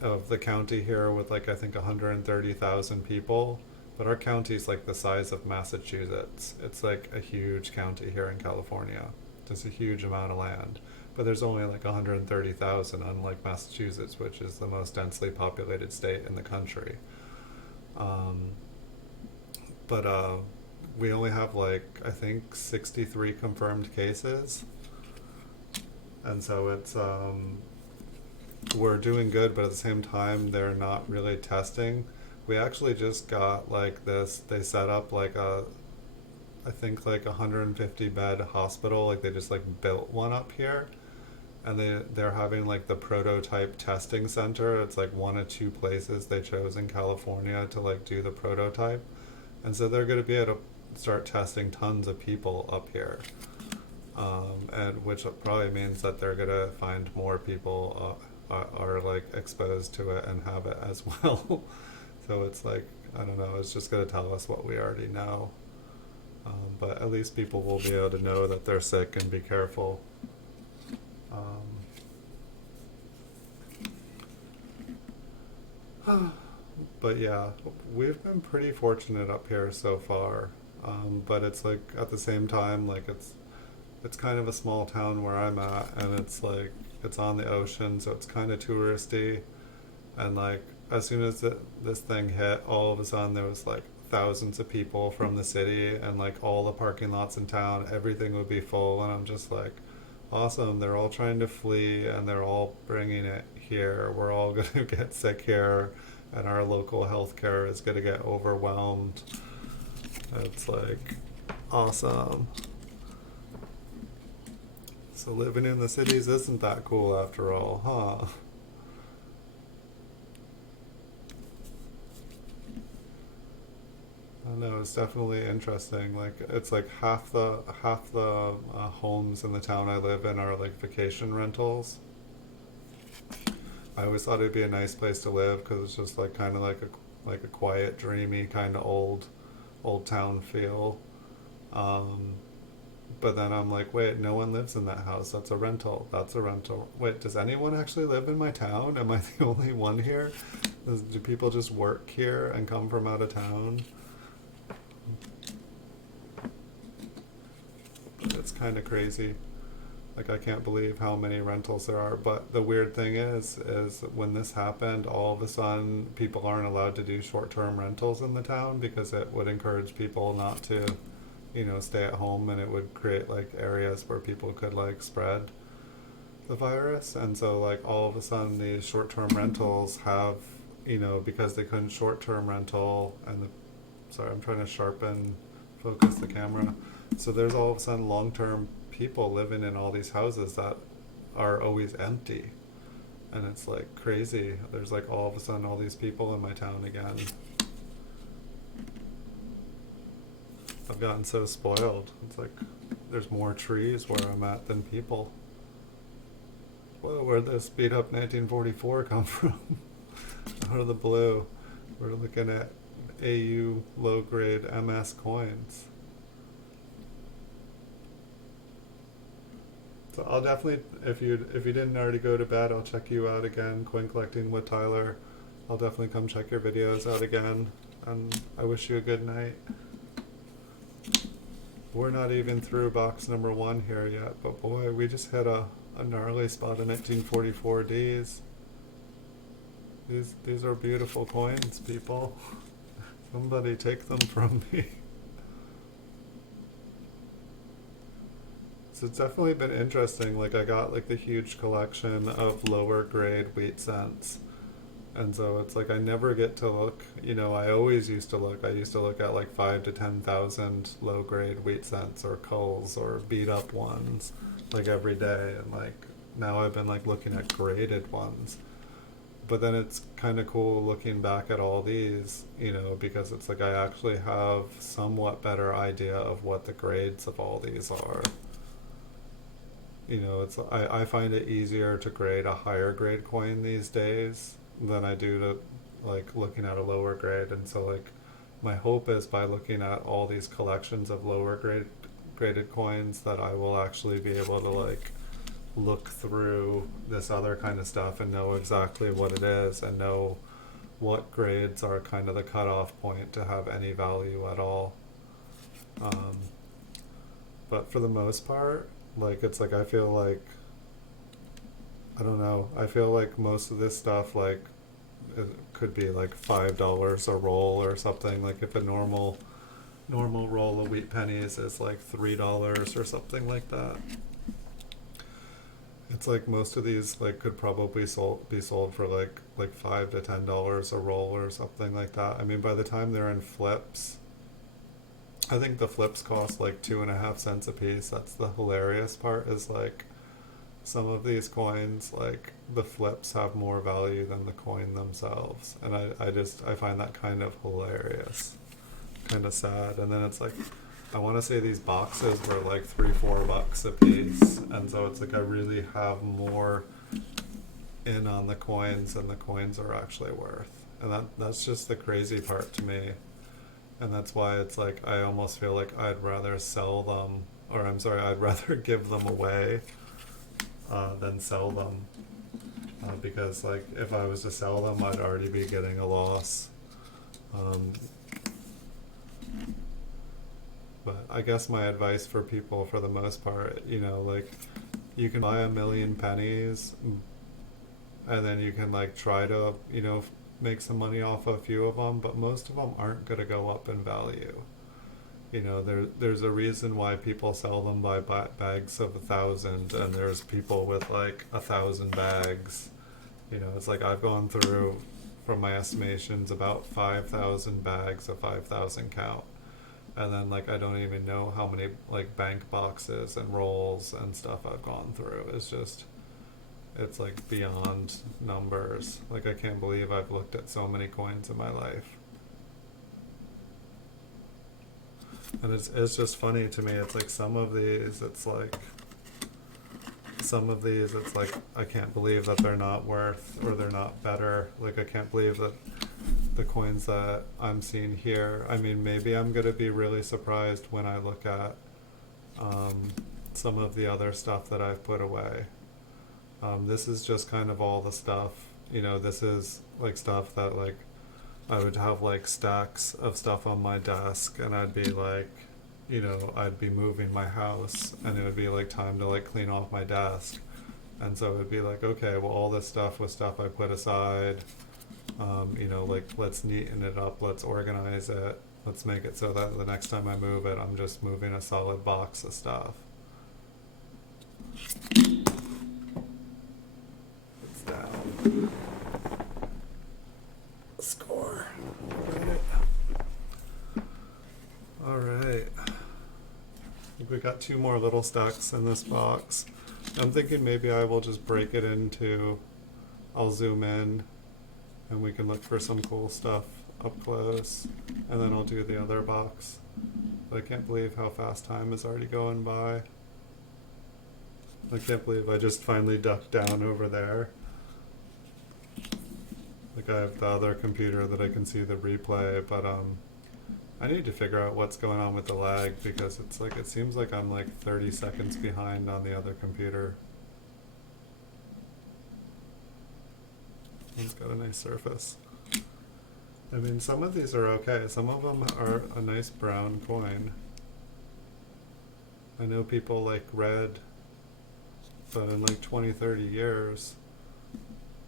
of the county here with like I think 130,000 people, but our county's like the size of Massachusetts. It's like a huge county here in California. It's a huge amount of land, but there's only like 130,000, unlike Massachusetts, which is the most densely populated state in the country. But we only have like, I think 63 confirmed cases. And so it's, we're doing good, but at the same time, they're not really testing. We actually just got like this, they set up like a, I think like 150 bed hospital, like they just like built one up here. And they're having like the prototype testing center. It's like one of two places they chose in California to like do the prototype. And so they're going to be able to start testing tons of people up here. And which probably means that they're going to find more people are like exposed to it and have it as well. So it's like, I don't know, it's just going to tell us what we already know. But at least people will be able to know that they're sick and be careful. But yeah, we've been pretty fortunate up here so far. But it's like at the same time, like it's kind of a small town where I'm at, and it's like it's on the ocean, so it's kind of touristy. And like as soon as this thing hit, all of a sudden there was like thousands of people from the city, and like all the parking lots in town, everything would be full, and I'm just like, awesome, they're all trying to flee and they're all bringing it here. We're all going to get sick here, and our local healthcare is going to get overwhelmed. It's like awesome. So living in the cities isn't that cool after all, huh? I know, it's definitely interesting. Like it's like half the homes in the town I live in are like vacation rentals. I always thought it'd be a nice place to live because it's just like kind of like a quiet, dreamy kind of old town feel. Um, but then I'm like, wait, no one lives in that house. That's a rental. That's a rental. Wait, does anyone actually live in my town? Am I the only one here? Do people just work here and come from out of town? It's kind of crazy. Like I can't believe how many rentals there are. But the weird thing is when this happened, all of a sudden people aren't allowed to do short-term rentals in the town because it would encourage people not to, stay at home, and it would create like areas where people could like spread the virus. And so like all of a sudden these short-term rentals have, because they couldn't short-term rental sorry, I'm trying to focus the camera. So there's all of a sudden long-term people living in all these houses that are always empty. And it's like crazy. There's like all of a sudden all these people in my town again. I've gotten so spoiled. It's like there's more trees where I'm at than people. Whoa, where'd this beat up 1944 come from? Out of the blue. We're looking at AU low grade MS coins. So I'll definitely, if you didn't already go to bed, I'll check you out again, Coin Collecting with Tyler. I'll definitely come check your videos out again, and I wish you a good night. We're not even through box number 1 here yet, but boy, we just hit a gnarly spot of 1944 Ds. These are beautiful coins, people. Somebody take them from me. So it's definitely been interesting. Like I got like the huge collection of lower grade wheat cents. And so it's like I never get to look, I always used to look. I used to look at like 5 to 10,000 low grade wheat cents or culls or beat up ones like every day, and like now I've been like looking at graded ones. But then it's kind of cool looking back at all these, because it's like I actually have somewhat better idea of what the grades of all these are. I find it easier to grade a higher grade coin these days than I do to like looking at a lower grade. And so like my hope is by looking at all these collections of graded coins that I will actually be able to like look through this other kind of stuff and know exactly what it is and know what grades are kind of the cutoff point to have any value at all. But for the most part, like it's like I feel like, I don't know, I feel like most of this stuff like it could be like $5 a roll or something. Like if a normal normal roll of wheat pennies is like $3 or something like that. It's like most of these like could probably be sold for like $5 to $10 a roll or something like that. I mean, by the time they're in flips, I think the flips cost like 2.5 cents a piece. That's the hilarious part, is like some of these coins, like the flips have more value than the coin themselves. And I find that kind of hilarious, kind of sad. And then it's like, I want to say these boxes were like $3-4 a piece. And so it's like I really have more in on the coins than the coins are actually worth. And that's just the crazy part to me. And that's why it's like I almost feel like I'd rather sell them, or I'm sorry, I'd rather give them away than sell them. Because like if I was to sell them, I'd already be getting a loss. But I guess my advice for people, for the most part, you know, like you can buy 1,000,000 pennies, and then you can like try to, you know, make some money off a few of them, but most of them aren't going to go up in value. You know, there's a reason why people sell them by bags of 1,000, and there's people with like 1,000 bags. You know, it's like I've gone through, from my estimations, about 5,000 bags of 5,000 count. And then like I don't even know how many like bank boxes and rolls and stuff I've gone through. It's like beyond numbers. Like I can't believe I've looked at so many coins in my life. And it's just funny to me. It's like some of these it's like I can't believe that they're not worth, or they're not better. Like I can't believe that the coins that I'm seeing here, I mean, maybe I'm going to be really surprised when I look at some of the other stuff that I've put away. This is just kind of all the stuff, you know, this is like stuff that like I would have like stacks of stuff on my desk, and I'd be like, you know, I'd be moving my house, and it would be like time to like clean off my desk. And so it would be like, okay, well, all this stuff was stuff I put aside. You know, like let's neaten it up, let's organize it, let's make it so that the next time I move it, I'm just moving a solid box of stuff. It's down. Score. Alright. We got 2 more little stacks in this box. I'm thinking maybe I will just break it into, I'll zoom in, and we can look for some cool stuff up close, and then I'll do the other box. But I can't believe how fast time is already going by. I can't believe I just finally ducked down over there. Like I have the other computer that I can see the replay, but I need to figure out what's going on with the lag, because it's like, it seems like I'm like 30 seconds behind on the other computer. It's got a nice surface. I mean, some of these are okay. Some of them are a nice brown coin. I know people like red, but in like 20-30 years,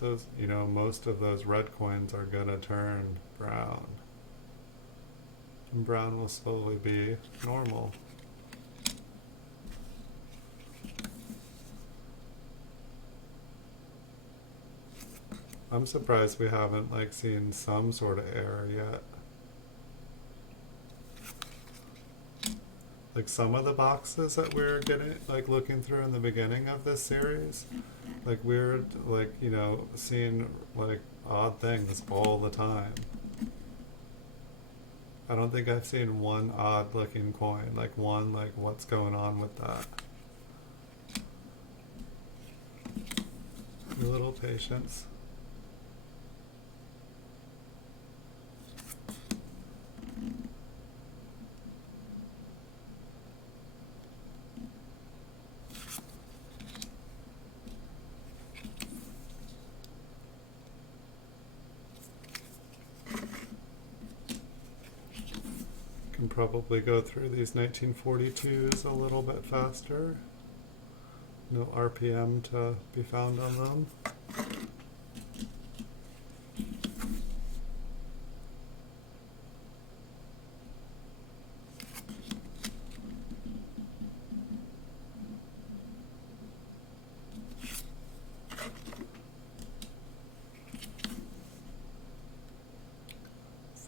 those, you know, most of those red coins are gonna turn brown. And brown will slowly be normal. I'm surprised we haven't like seen some sort of error yet. Like some of the boxes that we're getting, like looking through in the beginning of this series, like we're like, you know, seeing like odd things all the time. I don't think I've seen one odd looking coin, like one, like what's going on with that. A little patience. Can probably go through these 1942s a little bit faster. No RPM to be found on them.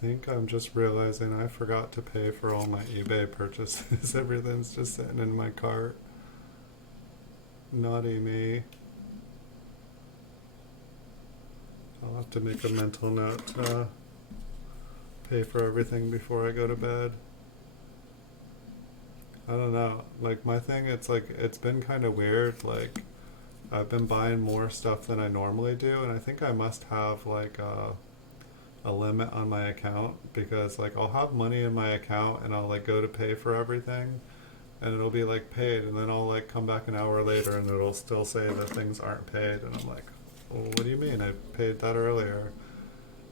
think I'm just realizing I forgot to pay for all my eBay purchases. Everything's just sitting in my cart. Naughty me. I'll have to make a mental note to pay for everything before I go to bed. I don't know. Like my thing, it's like it's been kind of weird. Like I've been buying more stuff than I normally do, and I think I must have like a limit on my account because like I'll have money in my account and I'll like go to pay for everything and it'll be like paid, and then I'll like come back an hour later and it'll still say that things aren't paid, and I'm like, well, what do you mean? I paid that earlier.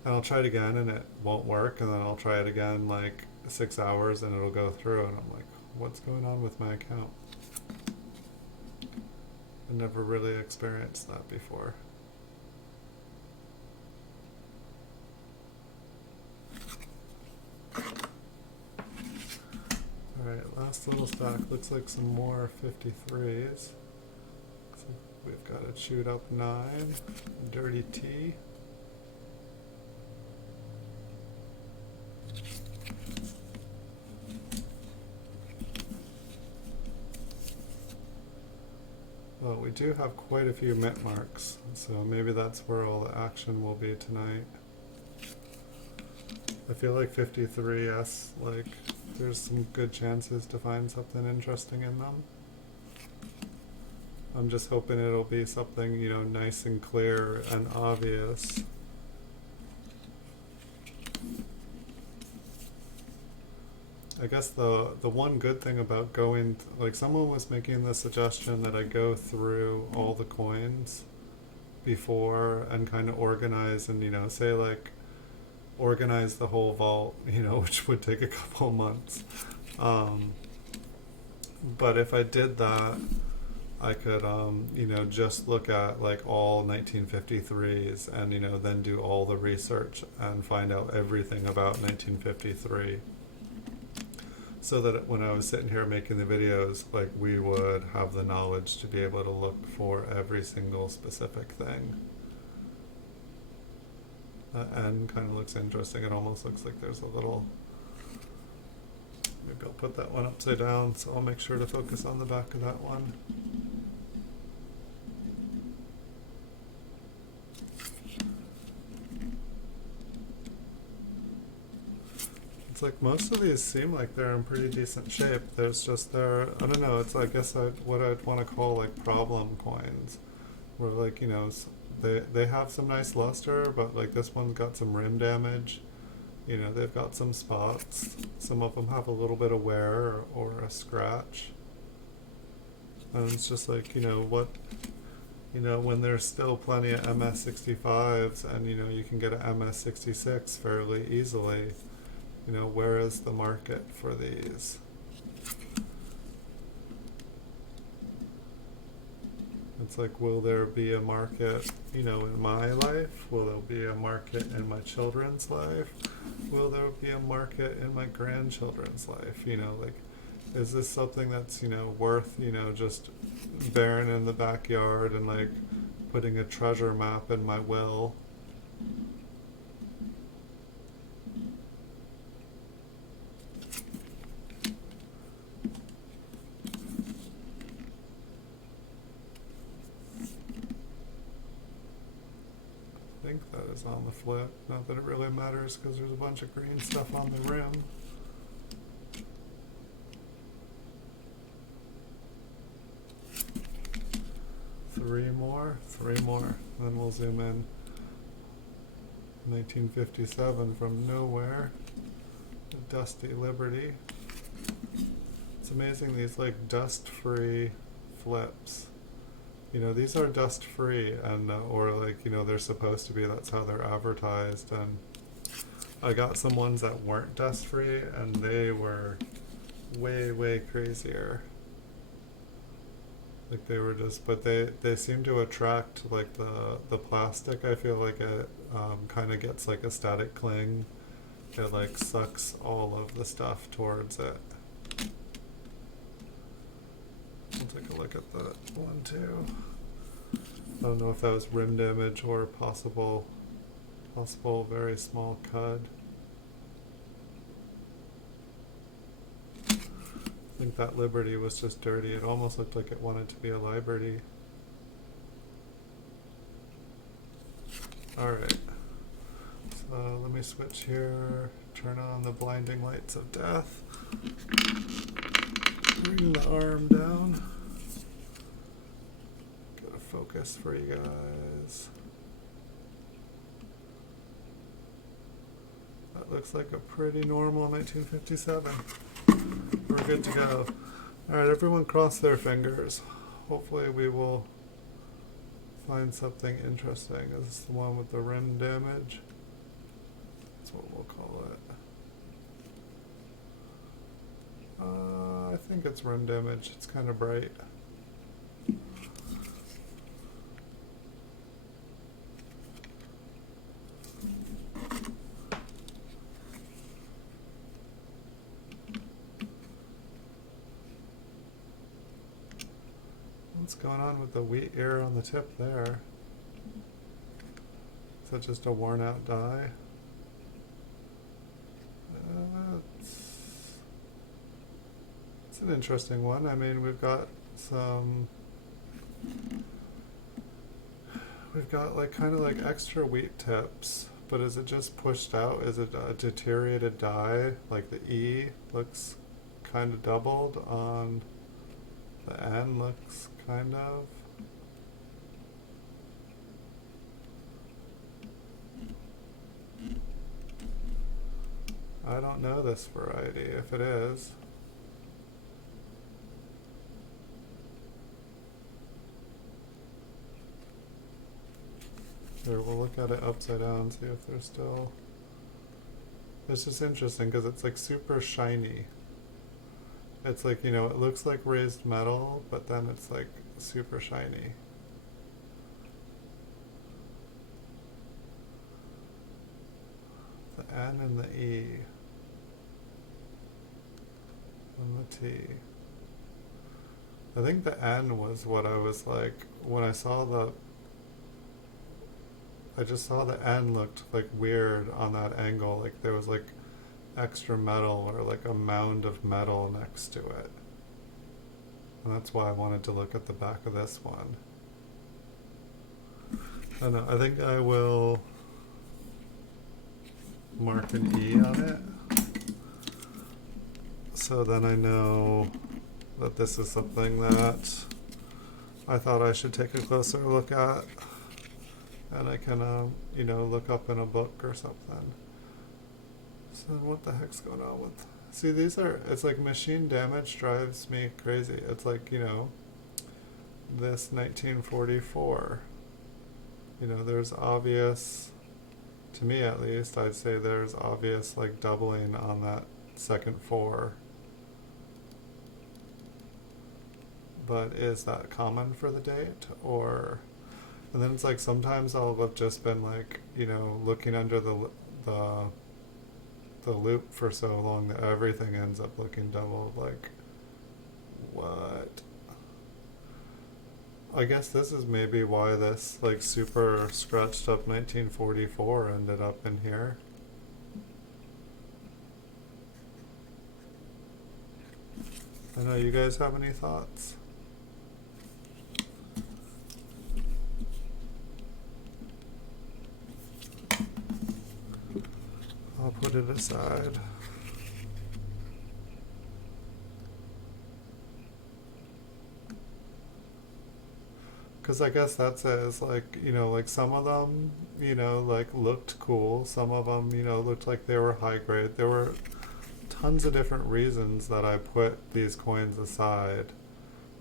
And I'll try it again and it won't work, and then I'll try it again like 6 hours and it'll go through, and I'm like, what's going on with my account? I never really experienced that before. Alright, last little stack. Looks like some more 53s. So we've got a chewed up 9, dirty T. Well, we do have quite a few mint marks, so maybe that's where all the action will be tonight. I feel like 53s, like, there's some good chances to find something interesting in them. I'm just hoping it'll be something, you know, nice and clear and obvious. I guess the one good thing about going, like someone was making the suggestion that I go through all the coins before and kind of organize and, you know, say like organize the whole vault, you know, which would take a couple of months. But if I did that, I could, you know, just look at like all 1953s and, you know, then do all the research and find out everything about 1953. So that when I was sitting here making the videos, like we would have the knowledge to be able to look for every single specific thing. And kind of looks interesting. It almost looks like there's a little, maybe I'll put that one upside down, so I'll make sure to focus on the back of that one. Like most of these seem like they're in pretty decent shape. There's just I don't know, it's I guess what I'd want to call like problem coins, where like, you know, they have some nice luster, but like this one's got some rim damage, you know, they've got some spots, some of them have a little bit of wear or a scratch, and it's just like, you know, what, you know, when there's still plenty of MS65s and, you know, you can get an MS66 fairly easily. You know, where is the market for these? It's like, will there be a market, you know, in my life? Will there be a market in my children's life? Will there be a market in my grandchildren's life? You know, like, is this something that's, you know, worth, you know, just bearing in the backyard and like putting a treasure map in my will? I think that is on the flip. Not that it really matters because there's a bunch of green stuff on the rim. Three more, then we'll zoom in. 1957 from nowhere. Dusty Liberty. It's amazing these like dust-free flips. You know, these are dust-free, and or like, you know, they're supposed to be. That's how they're advertised. And I got some ones that weren't dust-free, and they were way crazier. Like they were just, but they seem to attract like the plastic. I feel like it kind of gets like a static cling. It like sucks all of the stuff towards it. We'll take a look at that one too. I don't know if that was rim damage or possible very small cud. think that Liberty was just dirty. It almost looked like it wanted to be a Liberty. Alright. So let me switch here. Turn on the blinding lights of death. Bring the arm down. Get a focus for you guys. That looks like a pretty normal 1957. We're good to go. Alright, everyone cross their fingers. Hopefully we will find something interesting. Is this the one with the rim damage? That's what we'll call it. I think it's rim damage. It's kind of bright. What's going on with the wheat ear on the tip there? Is that just a worn out die? It's an interesting one. I mean, we've got like kind of like extra wheat tips, but is it just pushed out? Is it a deteriorated die? Like the E looks kind of doubled on the N looks kind of. I don't know this variety, if it is. Here, we'll look at it upside down, see if there's still... It's just interesting because it's like super shiny. It's like, you know, it looks like raised metal, but then it's like super shiny. The N and the E. And the T. I think the N was what I was like, when I saw the... I just saw the N looked like weird on that angle, like there was like extra metal or like a mound of metal next to it. And that's why I wanted to look at the back of this one. I don't know, I think I will mark an E on it. So then I know that this is something that I thought I should take a closer look at. And I can, you know, look up in a book or something. So what the heck's going on with... See, these are... It's like machine damage drives me crazy. It's like, you know, this 1944. You know, there's obvious... To me, at least, I'd say there's obvious, like, doubling on that second 4. But is that common for the date, or... And then it's like sometimes I'll have just been like, you know, looking under the loop for so long that everything ends up looking doubled. Like, what? I guess this is maybe why this like super scratched up 1944 ended up in here. I know, you guys have any thoughts? I'll put it aside. Because I guess that says, like, you know, like some of them, you know, like looked cool. Some of them, you know, looked like they were high grade. There were tons of different reasons that I put these coins aside.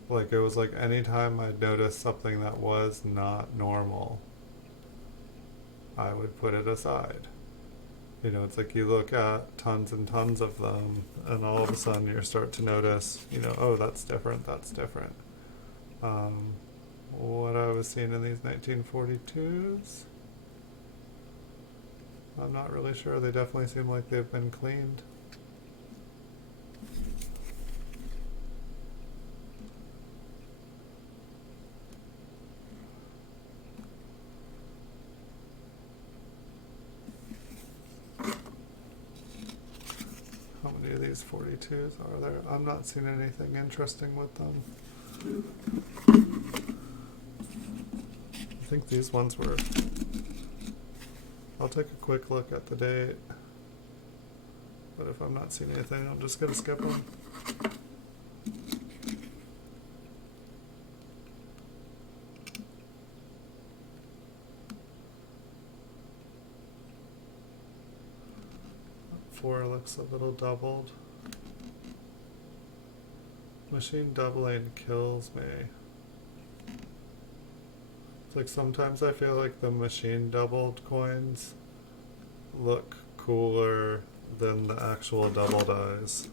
Like, it was like anytime I'd notice something that was not normal, I would put it aside. You know, it's like you look at tons and tons of them, and all of a sudden you start to notice, you know, oh, that's different, that's different. What I was seeing in these 1942s, I'm not really sure. They definitely seem like they've been cleaned. these 42s are there? I'm not seeing anything interesting with them. I think these ones were... I'll take a quick look at the date. But if I'm not seeing anything, I'm just going to skip them. Four looks a little doubled. Machine doubling kills me. It's like sometimes I feel like the machine doubled coins look cooler than the actual double dies.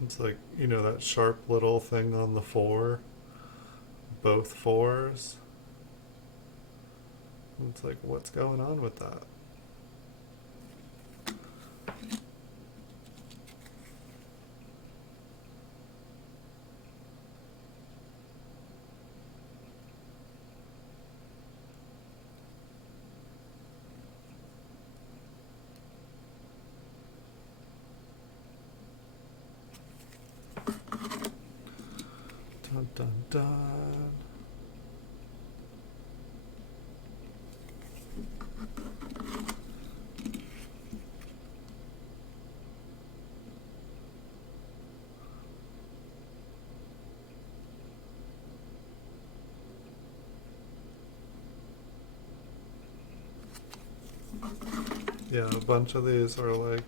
It's like, you know, that sharp little thing on the four, both fours. It's like, what's going on with that? Dun dun dun. Yeah, a bunch of these are like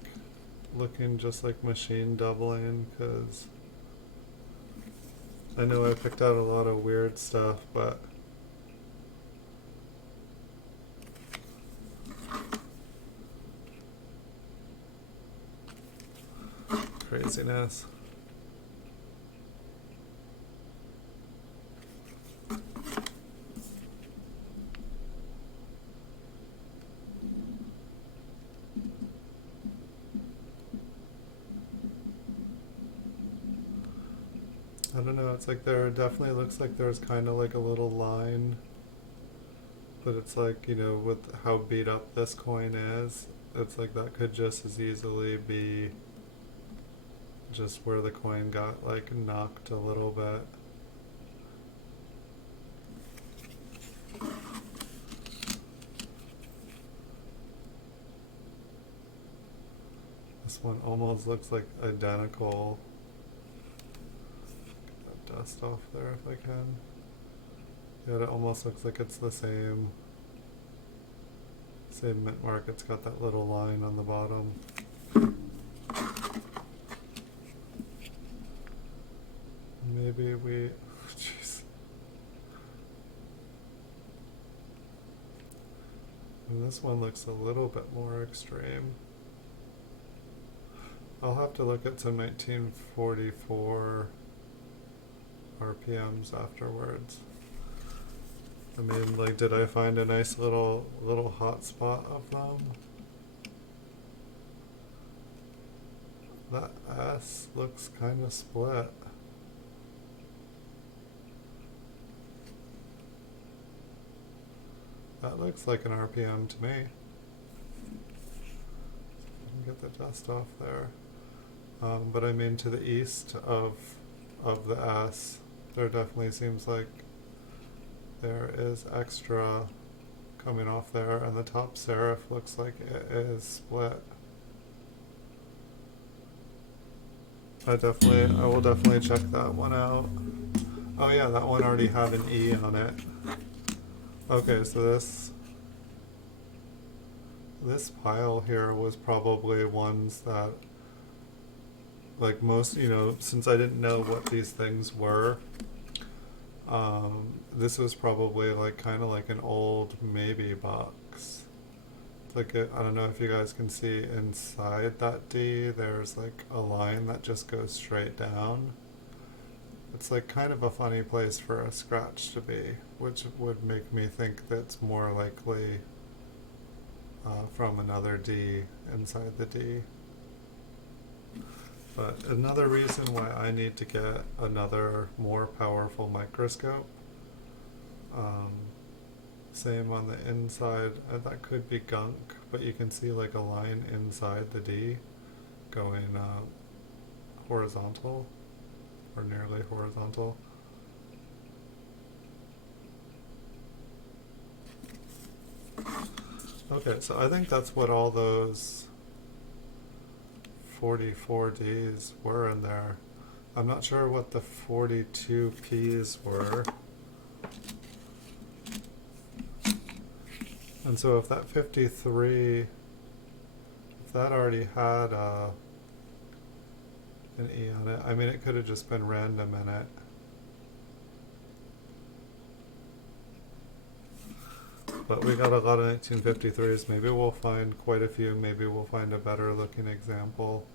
looking just like machine doubling, because I know I picked out a lot of weird stuff, but craziness. I don't know, it's like there definitely looks like there's kind of like a little line, but it's like, you know, with how beat up this coin is, it's like that could just as easily be just where the coin got like knocked a little bit. This one almost looks like identical. Dust off there if I can. Yeah, it almost looks like it's the same mint mark. It's got that little line on the bottom. Maybe we... Jeez. And this one looks a little bit more extreme. I'll have to look at some 1944 RPMs afterwards. I mean, like, did I find a nice little hot spot of them? That S looks kind of split. That looks like an RPM to me. Get the dust off there. But I mean, to the east of the S, there definitely seems like there is extra coming off there, and the top serif looks like it is split. I will definitely check that one out. Oh yeah, that one already had an E on it. Okay, so this pile here was probably ones that, like most, you know, since I didn't know what these things were, this was probably like kind of like an old maybe box. It's like I don't know if you guys can see inside that D, there's like a line that just goes straight down. It's like kind of a funny place for a scratch to be, which would make me think that's more likely from another D inside the D. But another reason why I need to get another more powerful microscope Same on the inside. That could be gunk, but you can see like a line inside the D going horizontal or nearly horizontal. Okay, so I think that's what all those 44Ds were in there. I'm not sure what the 42Ps were. And so if that 53, if that already had an E on it, I mean it could have just been random in it. But we got a lot of 1953s. Maybe we'll find quite a few. Maybe we'll find a better looking example.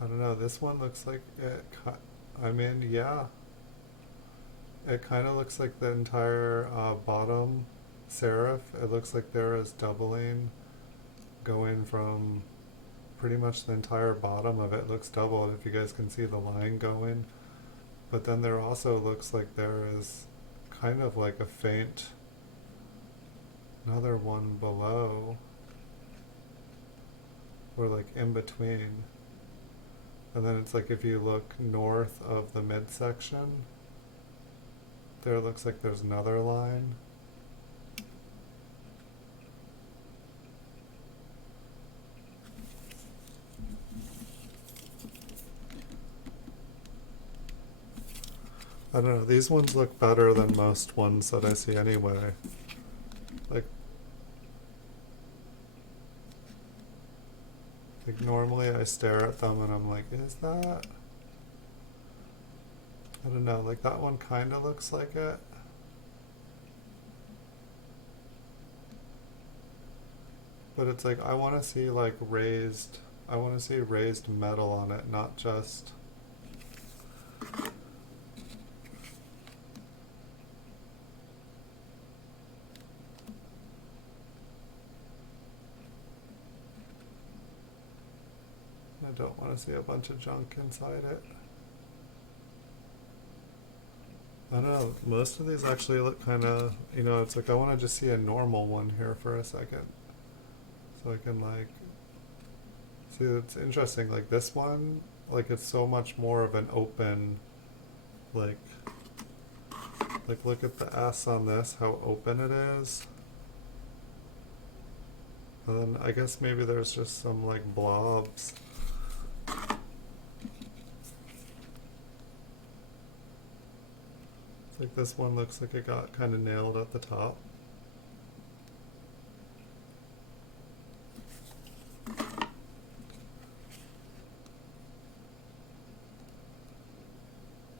I don't know. This one looks like it. I mean, yeah. It kind of looks like the entire bottom serif. It looks like there is doubling going from pretty much the entire bottom of it looks doubled, if you guys can see the line going. But then there also looks like there is kind of like a faint another one below, or like in between. And then it's like if you look north of the midsection, there looks like there's another line. I don't know, these ones look better than most ones that I see anyway. Like normally I stare at them and I'm like, is that? I don't know, like that one kind of looks like it. But it's like, I want to see like raised, I want to see raised metal on it, not just... I don't want to see a bunch of junk inside it. I don't know, most of these actually look kind of, you know, it's like I want to just see a normal one here for a second. So I can like, see, it's interesting, like this one, like it's so much more of an open, like look at the S on this, how open it is. And then I guess maybe there's just some like blobs. Like this one looks like it got kind of nailed at the top.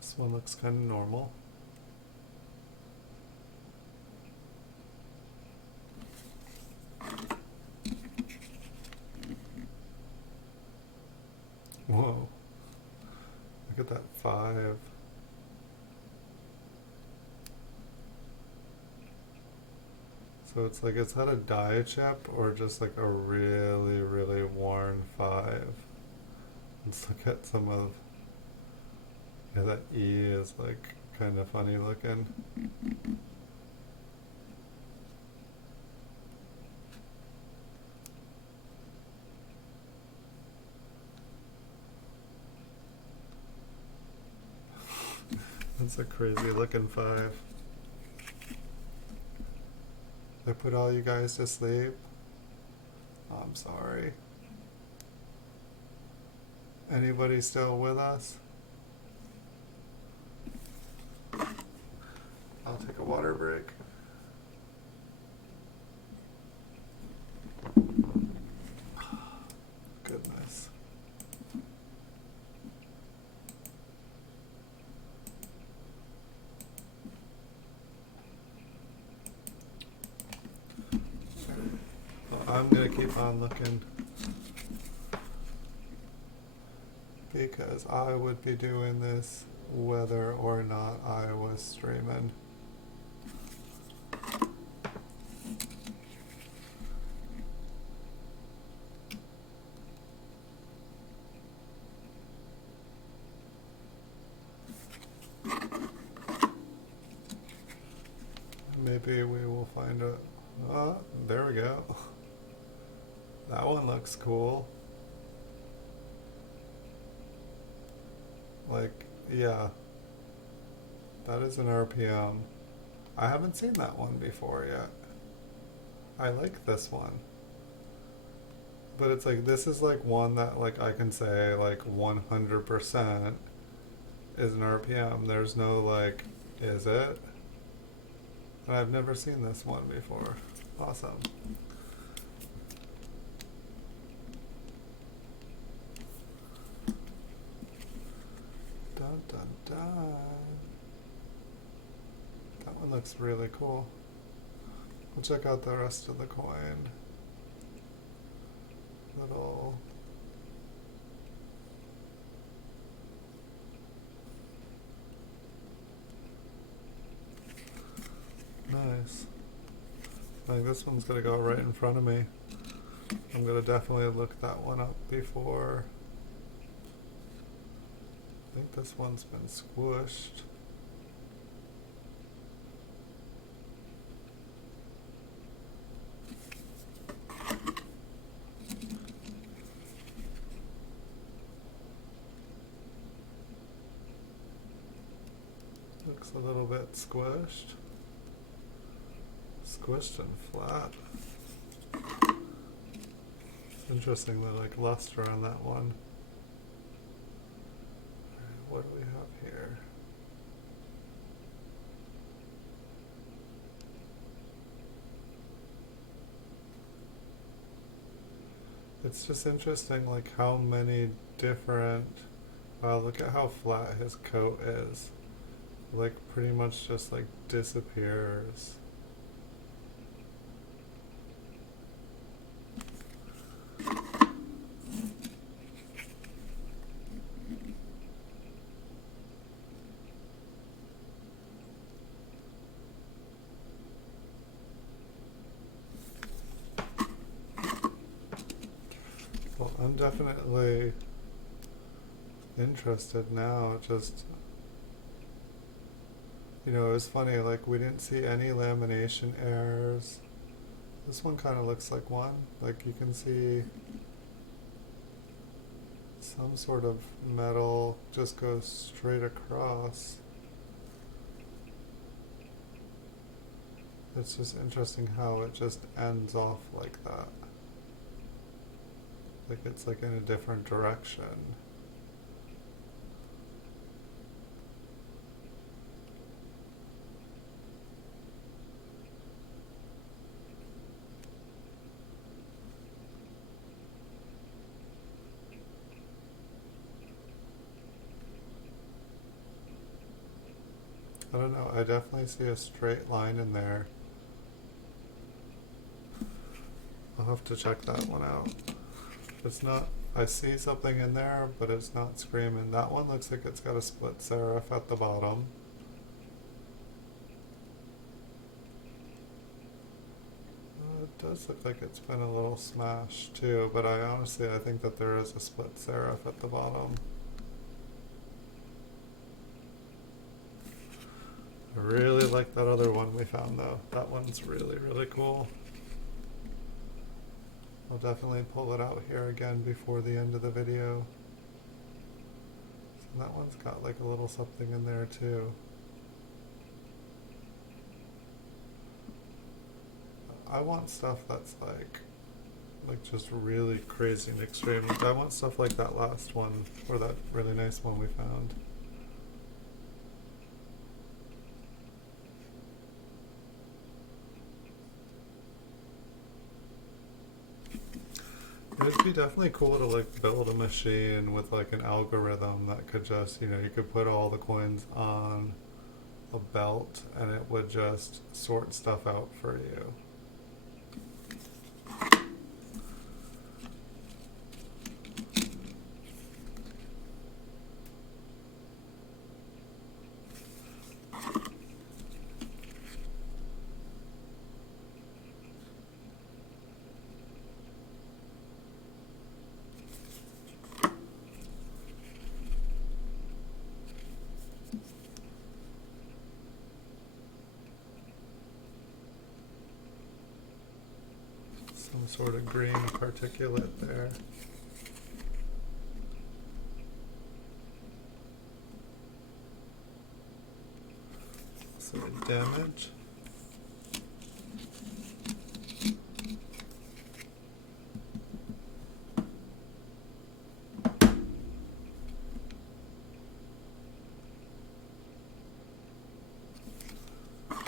This one looks kind of normal. Whoa. Look at that 5. So it's like, is that a die chip or just like a really, really worn 5? Let's look at some of, yeah, that E is like kind of funny looking. That's a crazy looking 5. I put all you guys to sleep. Oh, I'm sorry. Anybody still with us? I'll take a water break. Goodness. I'm gonna keep on looking because I would be doing this whether or not I was streaming. Maybe we will find a... there we go. That one looks cool. Like, yeah. That is an RPM. I haven't seen that one before yet. I like this one. But it's like, this is like one that like I can say like 100% is an RPM. There's no like, is it? And I've never seen this one before. Awesome. Dun dun dun. That one looks really cool. We'll check out the rest of the coin. Little... Nice. Like this one's gonna go right in front of me. I'm gonna definitely look that one up before. I think this one's been squished. Looks a little bit squished. Squished and flat. Interesting, the like luster on that one. Alright, what do we have here? It's just interesting like how many different... Wow, look at how flat his coat is. Like pretty much just like disappears. Well, I'm definitely interested now. Just, you know, it was funny, like we didn't see any lamination errors. This one kind of looks like one. Like you can see some sort of metal just goes straight across. It's just interesting how it just ends off like that. Like it's like in a different direction. I don't know, I definitely see a straight line in there. I'll have to check that one out. It's not, I see something in there, but it's not screaming. That one looks like it's got a split serif at the bottom. It does look like it's been a little smashed too, but I think that there is a split serif at the bottom. I really like that other one we found though. That one's really, really cool. I'll definitely pull it out here again before the end of the video. So that one's got like a little something in there too. I want stuff that's like just really crazy and extreme. I want stuff like that last one, or that really nice one we found. It would be definitely cool to like build a machine with like an algorithm that could just, you know, you could put all the coins on a belt and it would just sort stuff out for you. sort of green particulate there. So damage.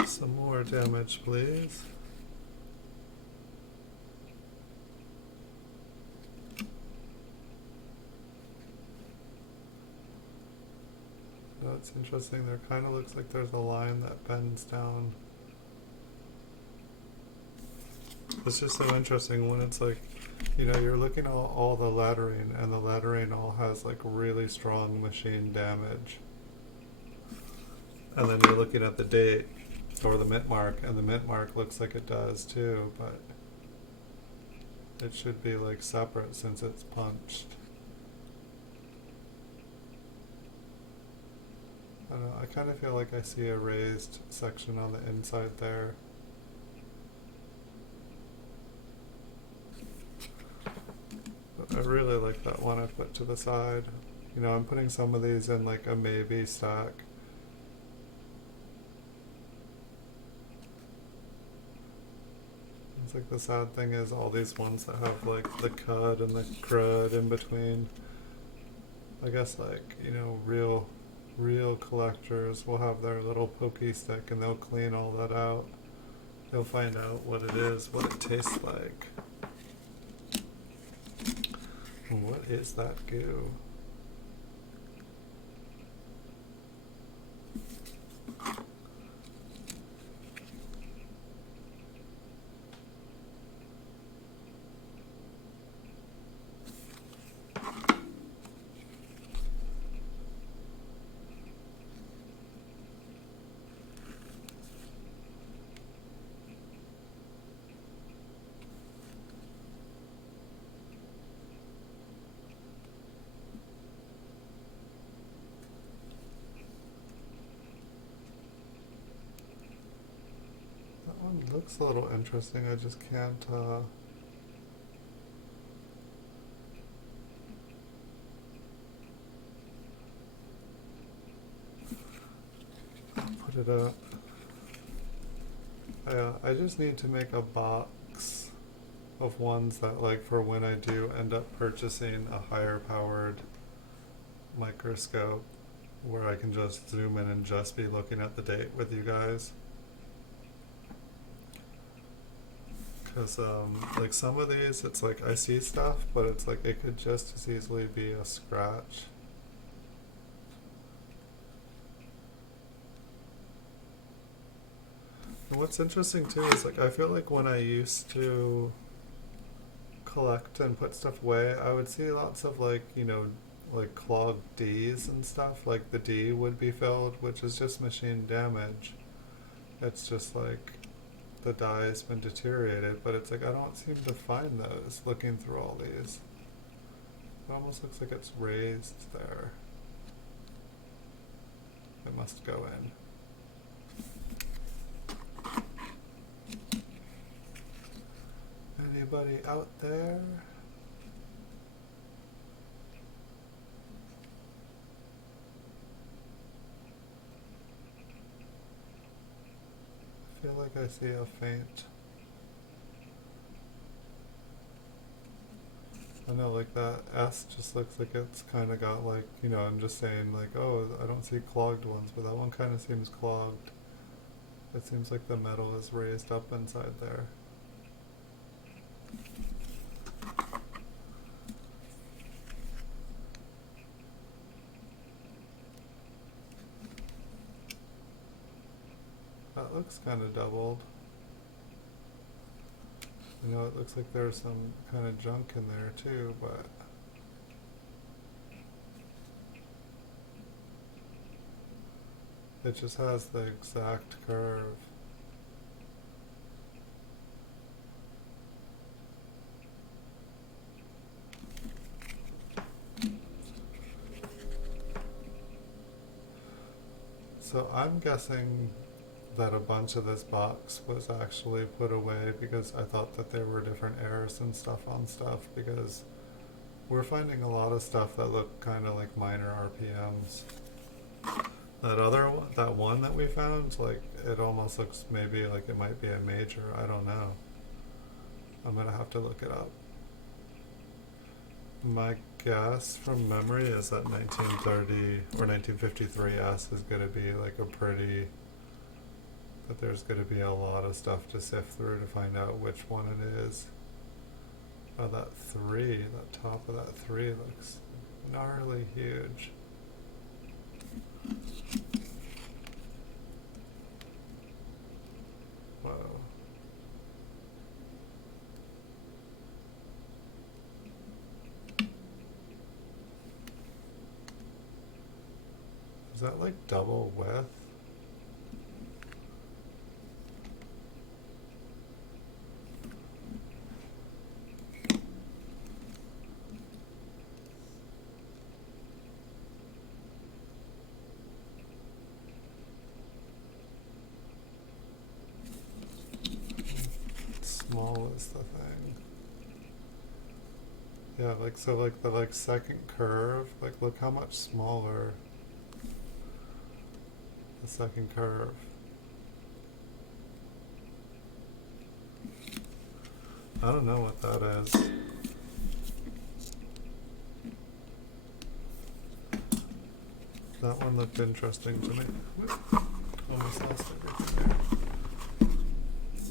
Some more damage, please. Oh, it's interesting. There kind of looks like there's a line that bends down. It's just so interesting when it's like, you know, you're looking at all the lettering, and the lettering all has like really strong machine damage. And then you're looking at the date or the mint mark, and the mint mark looks like it does too, but it should be like separate since it's punched. I don't know, I kind of feel like I see a raised section on the inside there. But I really like that one I put to the side. You know, I'm putting some of these in like a maybe stack. It's like the sad thing is all these ones that have like the cud and the crud in between. I guess like, you know, real collectors will have their little pokey stick and they'll clean all that out. They'll find out what it is, what it tastes like. What is that goo? That one looks a little interesting, I just can't put it up. I just need to make a box of ones that, like, for when I do end up purchasing a higher powered microscope where I can just zoom in and just be looking at the date with you guys. Because like some of these, it's like I see stuff, but it's like it could just as easily be a scratch. And what's interesting too is like I feel like when I used to collect and put stuff away, I would see lots of like, you know, like clogged Ds and stuff. Like the D would be filled, which is just machine damage. It's just like the dye's been deteriorated, but it's like I don't seem to find those looking through all these. It almost looks like it's raised there. It must go in. Anybody out there? I feel like I see a faint. I know, like that S just looks like it's kind of got like, you know, I'm just saying like, oh, I don't see clogged ones, but that one kind of seems clogged. It seems like the metal is raised up inside there. That looks kind of doubled. You know, it looks like there's some kind of junk in there too, but it just has the exact curve. So I'm guessing that a bunch of this box was actually put away because I thought that there were different errors and stuff on stuff, because we're finding a lot of stuff that look kind of like minor RPMs. That one that we found, like, it almost looks maybe like it might be a major. I don't know. I'm gonna have to look it up. My guess from memory is that 1930 or 1953 S is gonna be like a pretty, that there's gonna be a lot of stuff to sift through to find out which one it is. Oh, that 3, that top of that 3 looks gnarly huge. Whoa. Is that like double width? Small is the thing. Yeah, like, so like the like second curve, like look how much smaller the second curve. I don't know what that is. That one looked interesting to me. Almost lost everything there.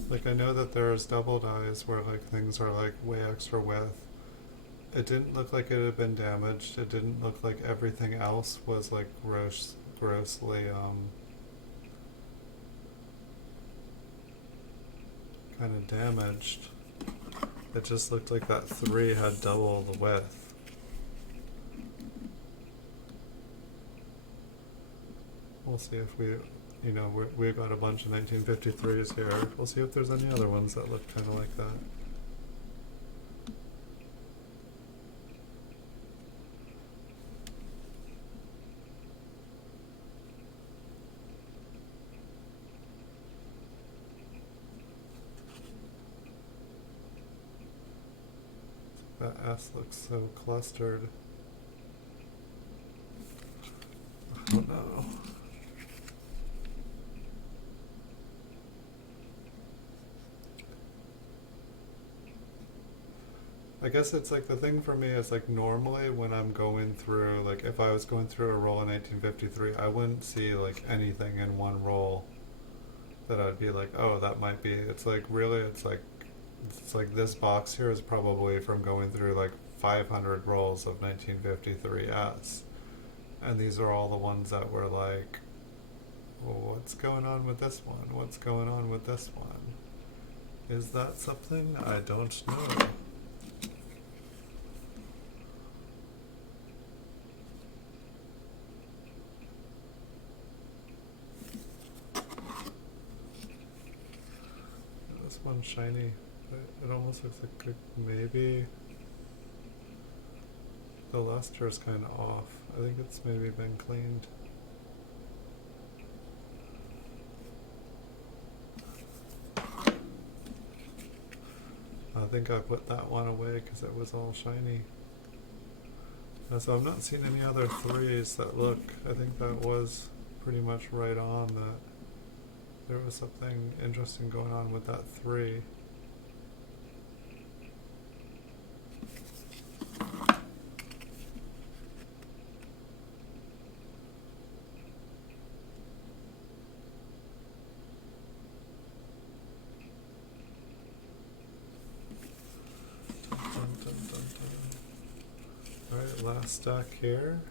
Like, I know that there's double dyes where like things are like way extra width. It didn't look like it had been damaged. It didn't look like everything else was like grossly kind of damaged. It just looked like that 3 had double the width. We'll see if we've got a bunch of 1953s here. We'll see if there's any other ones that look kind of like that. That S looks so clustered. I don't know. I guess it's like the thing for me is like normally when I'm going through, like if I was going through a roll in 1953, I wouldn't see like anything in one roll that I'd be like, oh, that might be. It's like really, it's like this box here is probably from going through like 500 rolls of 1953S, and these are all the ones that were like, well, what's going on with this one? What's going on with this one? Is that something? I don't know. This one's shiny. It almost looks like maybe the luster is kind of off. I think it's maybe been cleaned. I think I put that one away because it was all shiny. So I'm not seeing any other 3s that look. I think that was pretty much right on, that there was something interesting going on with that 3. Alright, last stack here.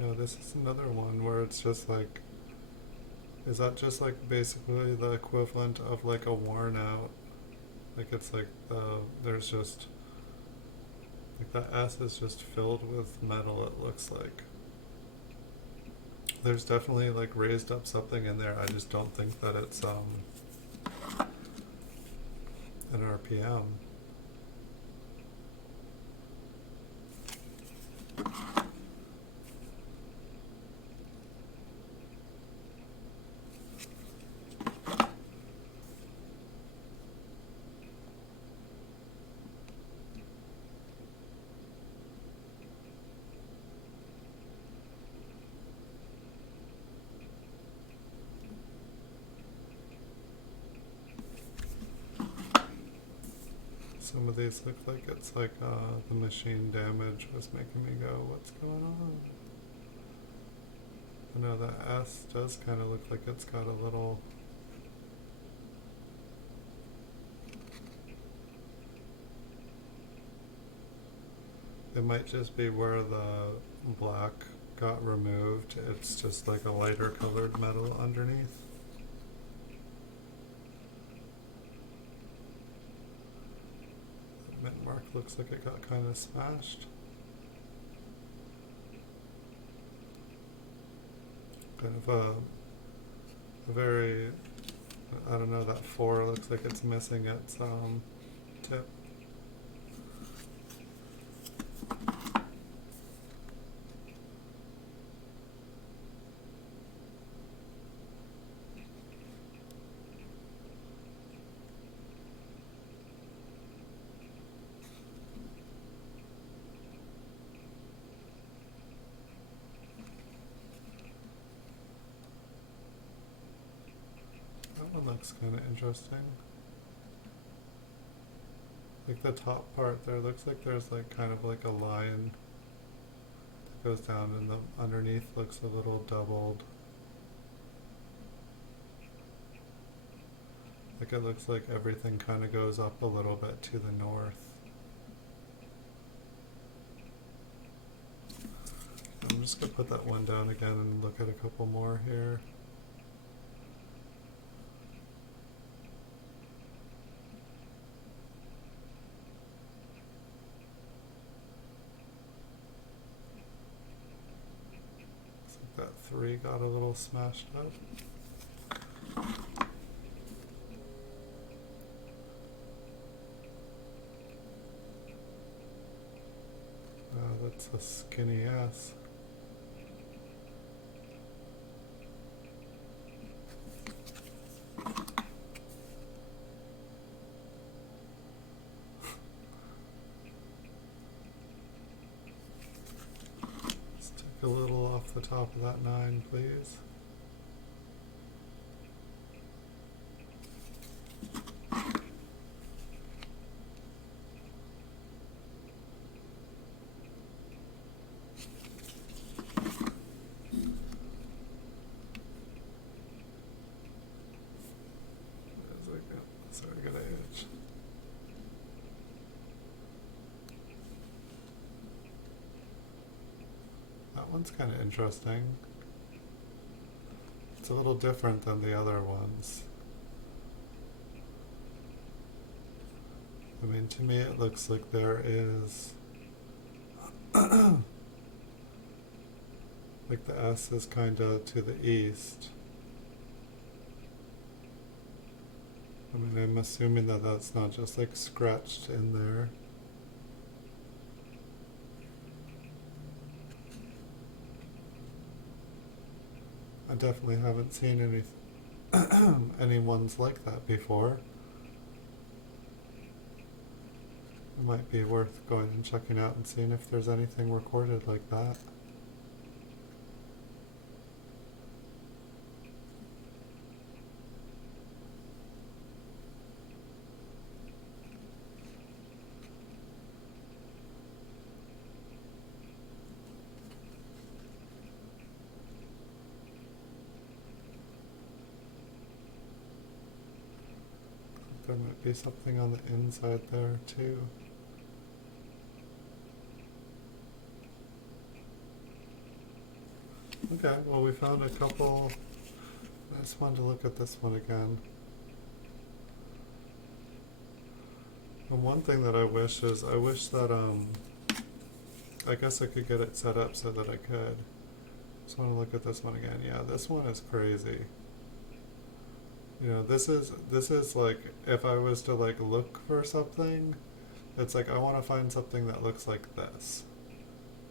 Yeah, this is another one where it's just like, is that just like basically the equivalent of like a worn out, like it's like there's just, like the S is just filled with metal, it looks like. There's definitely like raised up something in there. I just don't think that it's an RPM. Some of these look like it's like the machine damage was making me go, what's going on? I know that S does kind of look like it's got a little... It might just be where the black got removed. It's just like a lighter colored metal underneath. The mint mark looks like it got kind of smashed. Kind of a very, I don't know, that 4 looks like it's missing its tip. That one looks kind of interesting. Like the top part there looks like there's like kind of like a line that goes down, and the underneath looks a little doubled. Like it looks like everything kind of goes up a little bit to the north. I'm just going to put that one down again and look at a couple more here. Looks like that 3 got a little smashed up. That's a skinny S. Let's take a little off the top of that 9, please. Sorry, I got an edge. That one's kind of interesting. It's a little different than the other ones. I mean, to me it looks like there is like the S is kind of to the east. I mean, I'm assuming that that's not just like scratched in there. I definitely haven't seen any ones like that before. It might be worth going and checking out and seeing if there's anything recorded like that. There might be something on the inside there too. Okay, well we found a couple. I just wanted to look at this one again. And one thing that I wish is, I wish that I guess I could get it set up so that I could Just want to look at this one again. Yeah, this one is crazy. You know, this is like if I was to like look for something, it's like I want to find something that looks like this.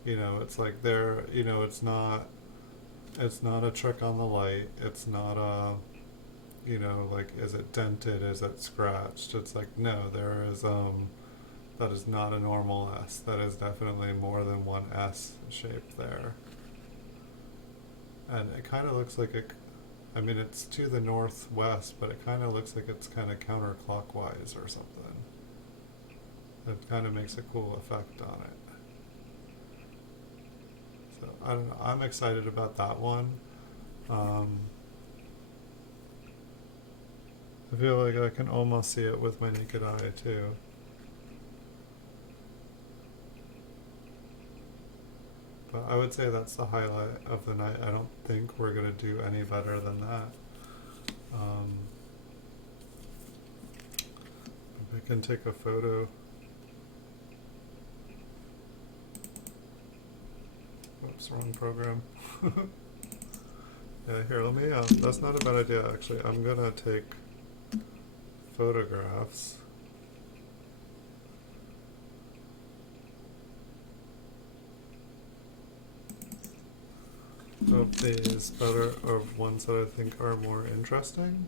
You know, it's like there. You know, it's not a trick on the light. It's not a, you know, like is it dented? Is it scratched? It's like no, there is that is not a normal S. That is definitely more than one S shape there. And it kind of looks like it, I mean, it's to the northwest, but it kind of looks like it's kind of counterclockwise or something. It kind of makes a cool effect on it. So I don't know. I'm excited about that one. Um, I feel like I can almost see it with my naked eye too. But I would say that's the highlight of the night. I don't think we're gonna do any better than that. I can take a photo. Oops, wrong program. Yeah, here, let me, that's not a bad idea actually. I'm gonna take photographs of these better, of ones that I think are more interesting.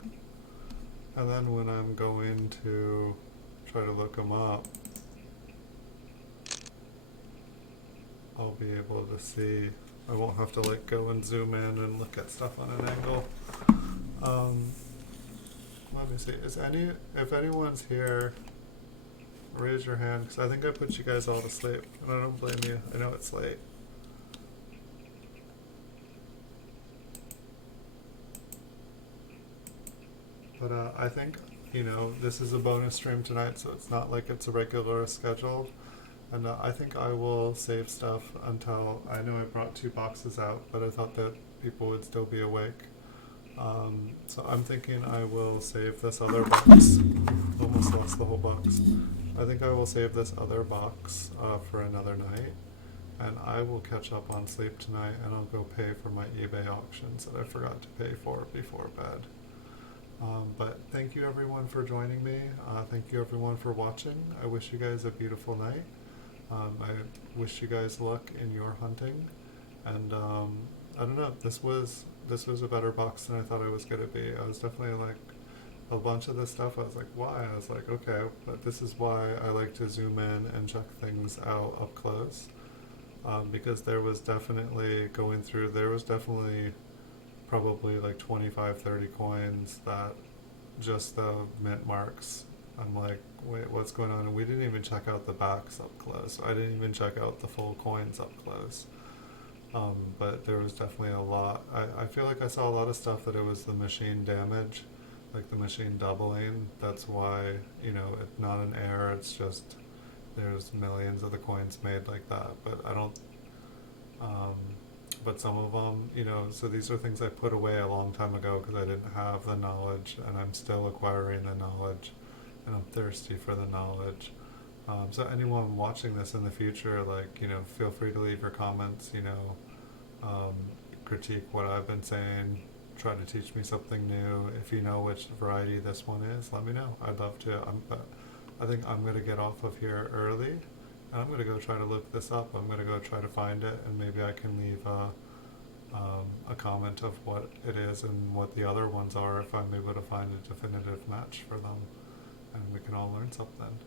And then when I'm going to try to look them up, I'll be able to see. I won't have to like go and zoom in and look at stuff on an angle. Let me see. If anyone's here, raise your hand because I think I put you guys all to sleep, and I don't blame you. I know it's late. But I think, you know, this is a bonus stream tonight, so it's not like it's a regular schedule. And I think I will save stuff until, I know I brought 2 boxes out, but I thought that people would still be awake. So I'm thinking I will save this other box. Almost lost the whole box. I think I will save this other box for another night. And I will catch up on sleep tonight, and I'll go pay for my eBay auctions that I forgot to pay for before bed. But thank you everyone for joining me. Thank you everyone for watching. I wish you guys a beautiful night. I wish you guys luck in your hunting. And I don't know, this was a better box than I thought it was going to be. I was definitely like, a bunch of this stuff, I was like, why? I was like, okay, but this is why I like to zoom in and check things out up close. Because there was definitely probably like 25, 30 coins that just the mint marks. I'm like, wait, what's going on? And we didn't even check out the backs up close. I didn't even check out the full coins up close. But there was definitely a lot. I feel like I saw a lot of stuff that it was the machine damage, like the machine doubling. That's why, you know, it's not an error, it's just there's millions of the coins made like that. But I don't, but some of them, you know, so these are things I put away a long time ago because I didn't have the knowledge, and I'm still acquiring the knowledge, and I'm thirsty for the knowledge. So anyone watching this in the future, like, you know, feel free to leave your comments, you know, critique what I've been saying, try to teach me something new. If you know which variety this one is, let me know. I'd love to. I think I'm going to get off of here early, and I'm going to go try to look this up. I'm going to go try to find it, and maybe I can leave a comment of what it is and what the other ones are if I'm able to find a definitive match for them, and we can all learn something.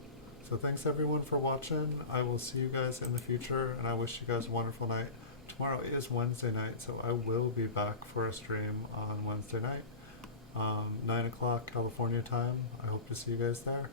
So thanks everyone for watching. I will see you guys in the future, and I wish you guys a wonderful night. Tomorrow is Wednesday night, so I will be back for a stream on Wednesday night, 9 o'clock California time. I hope to see you guys there.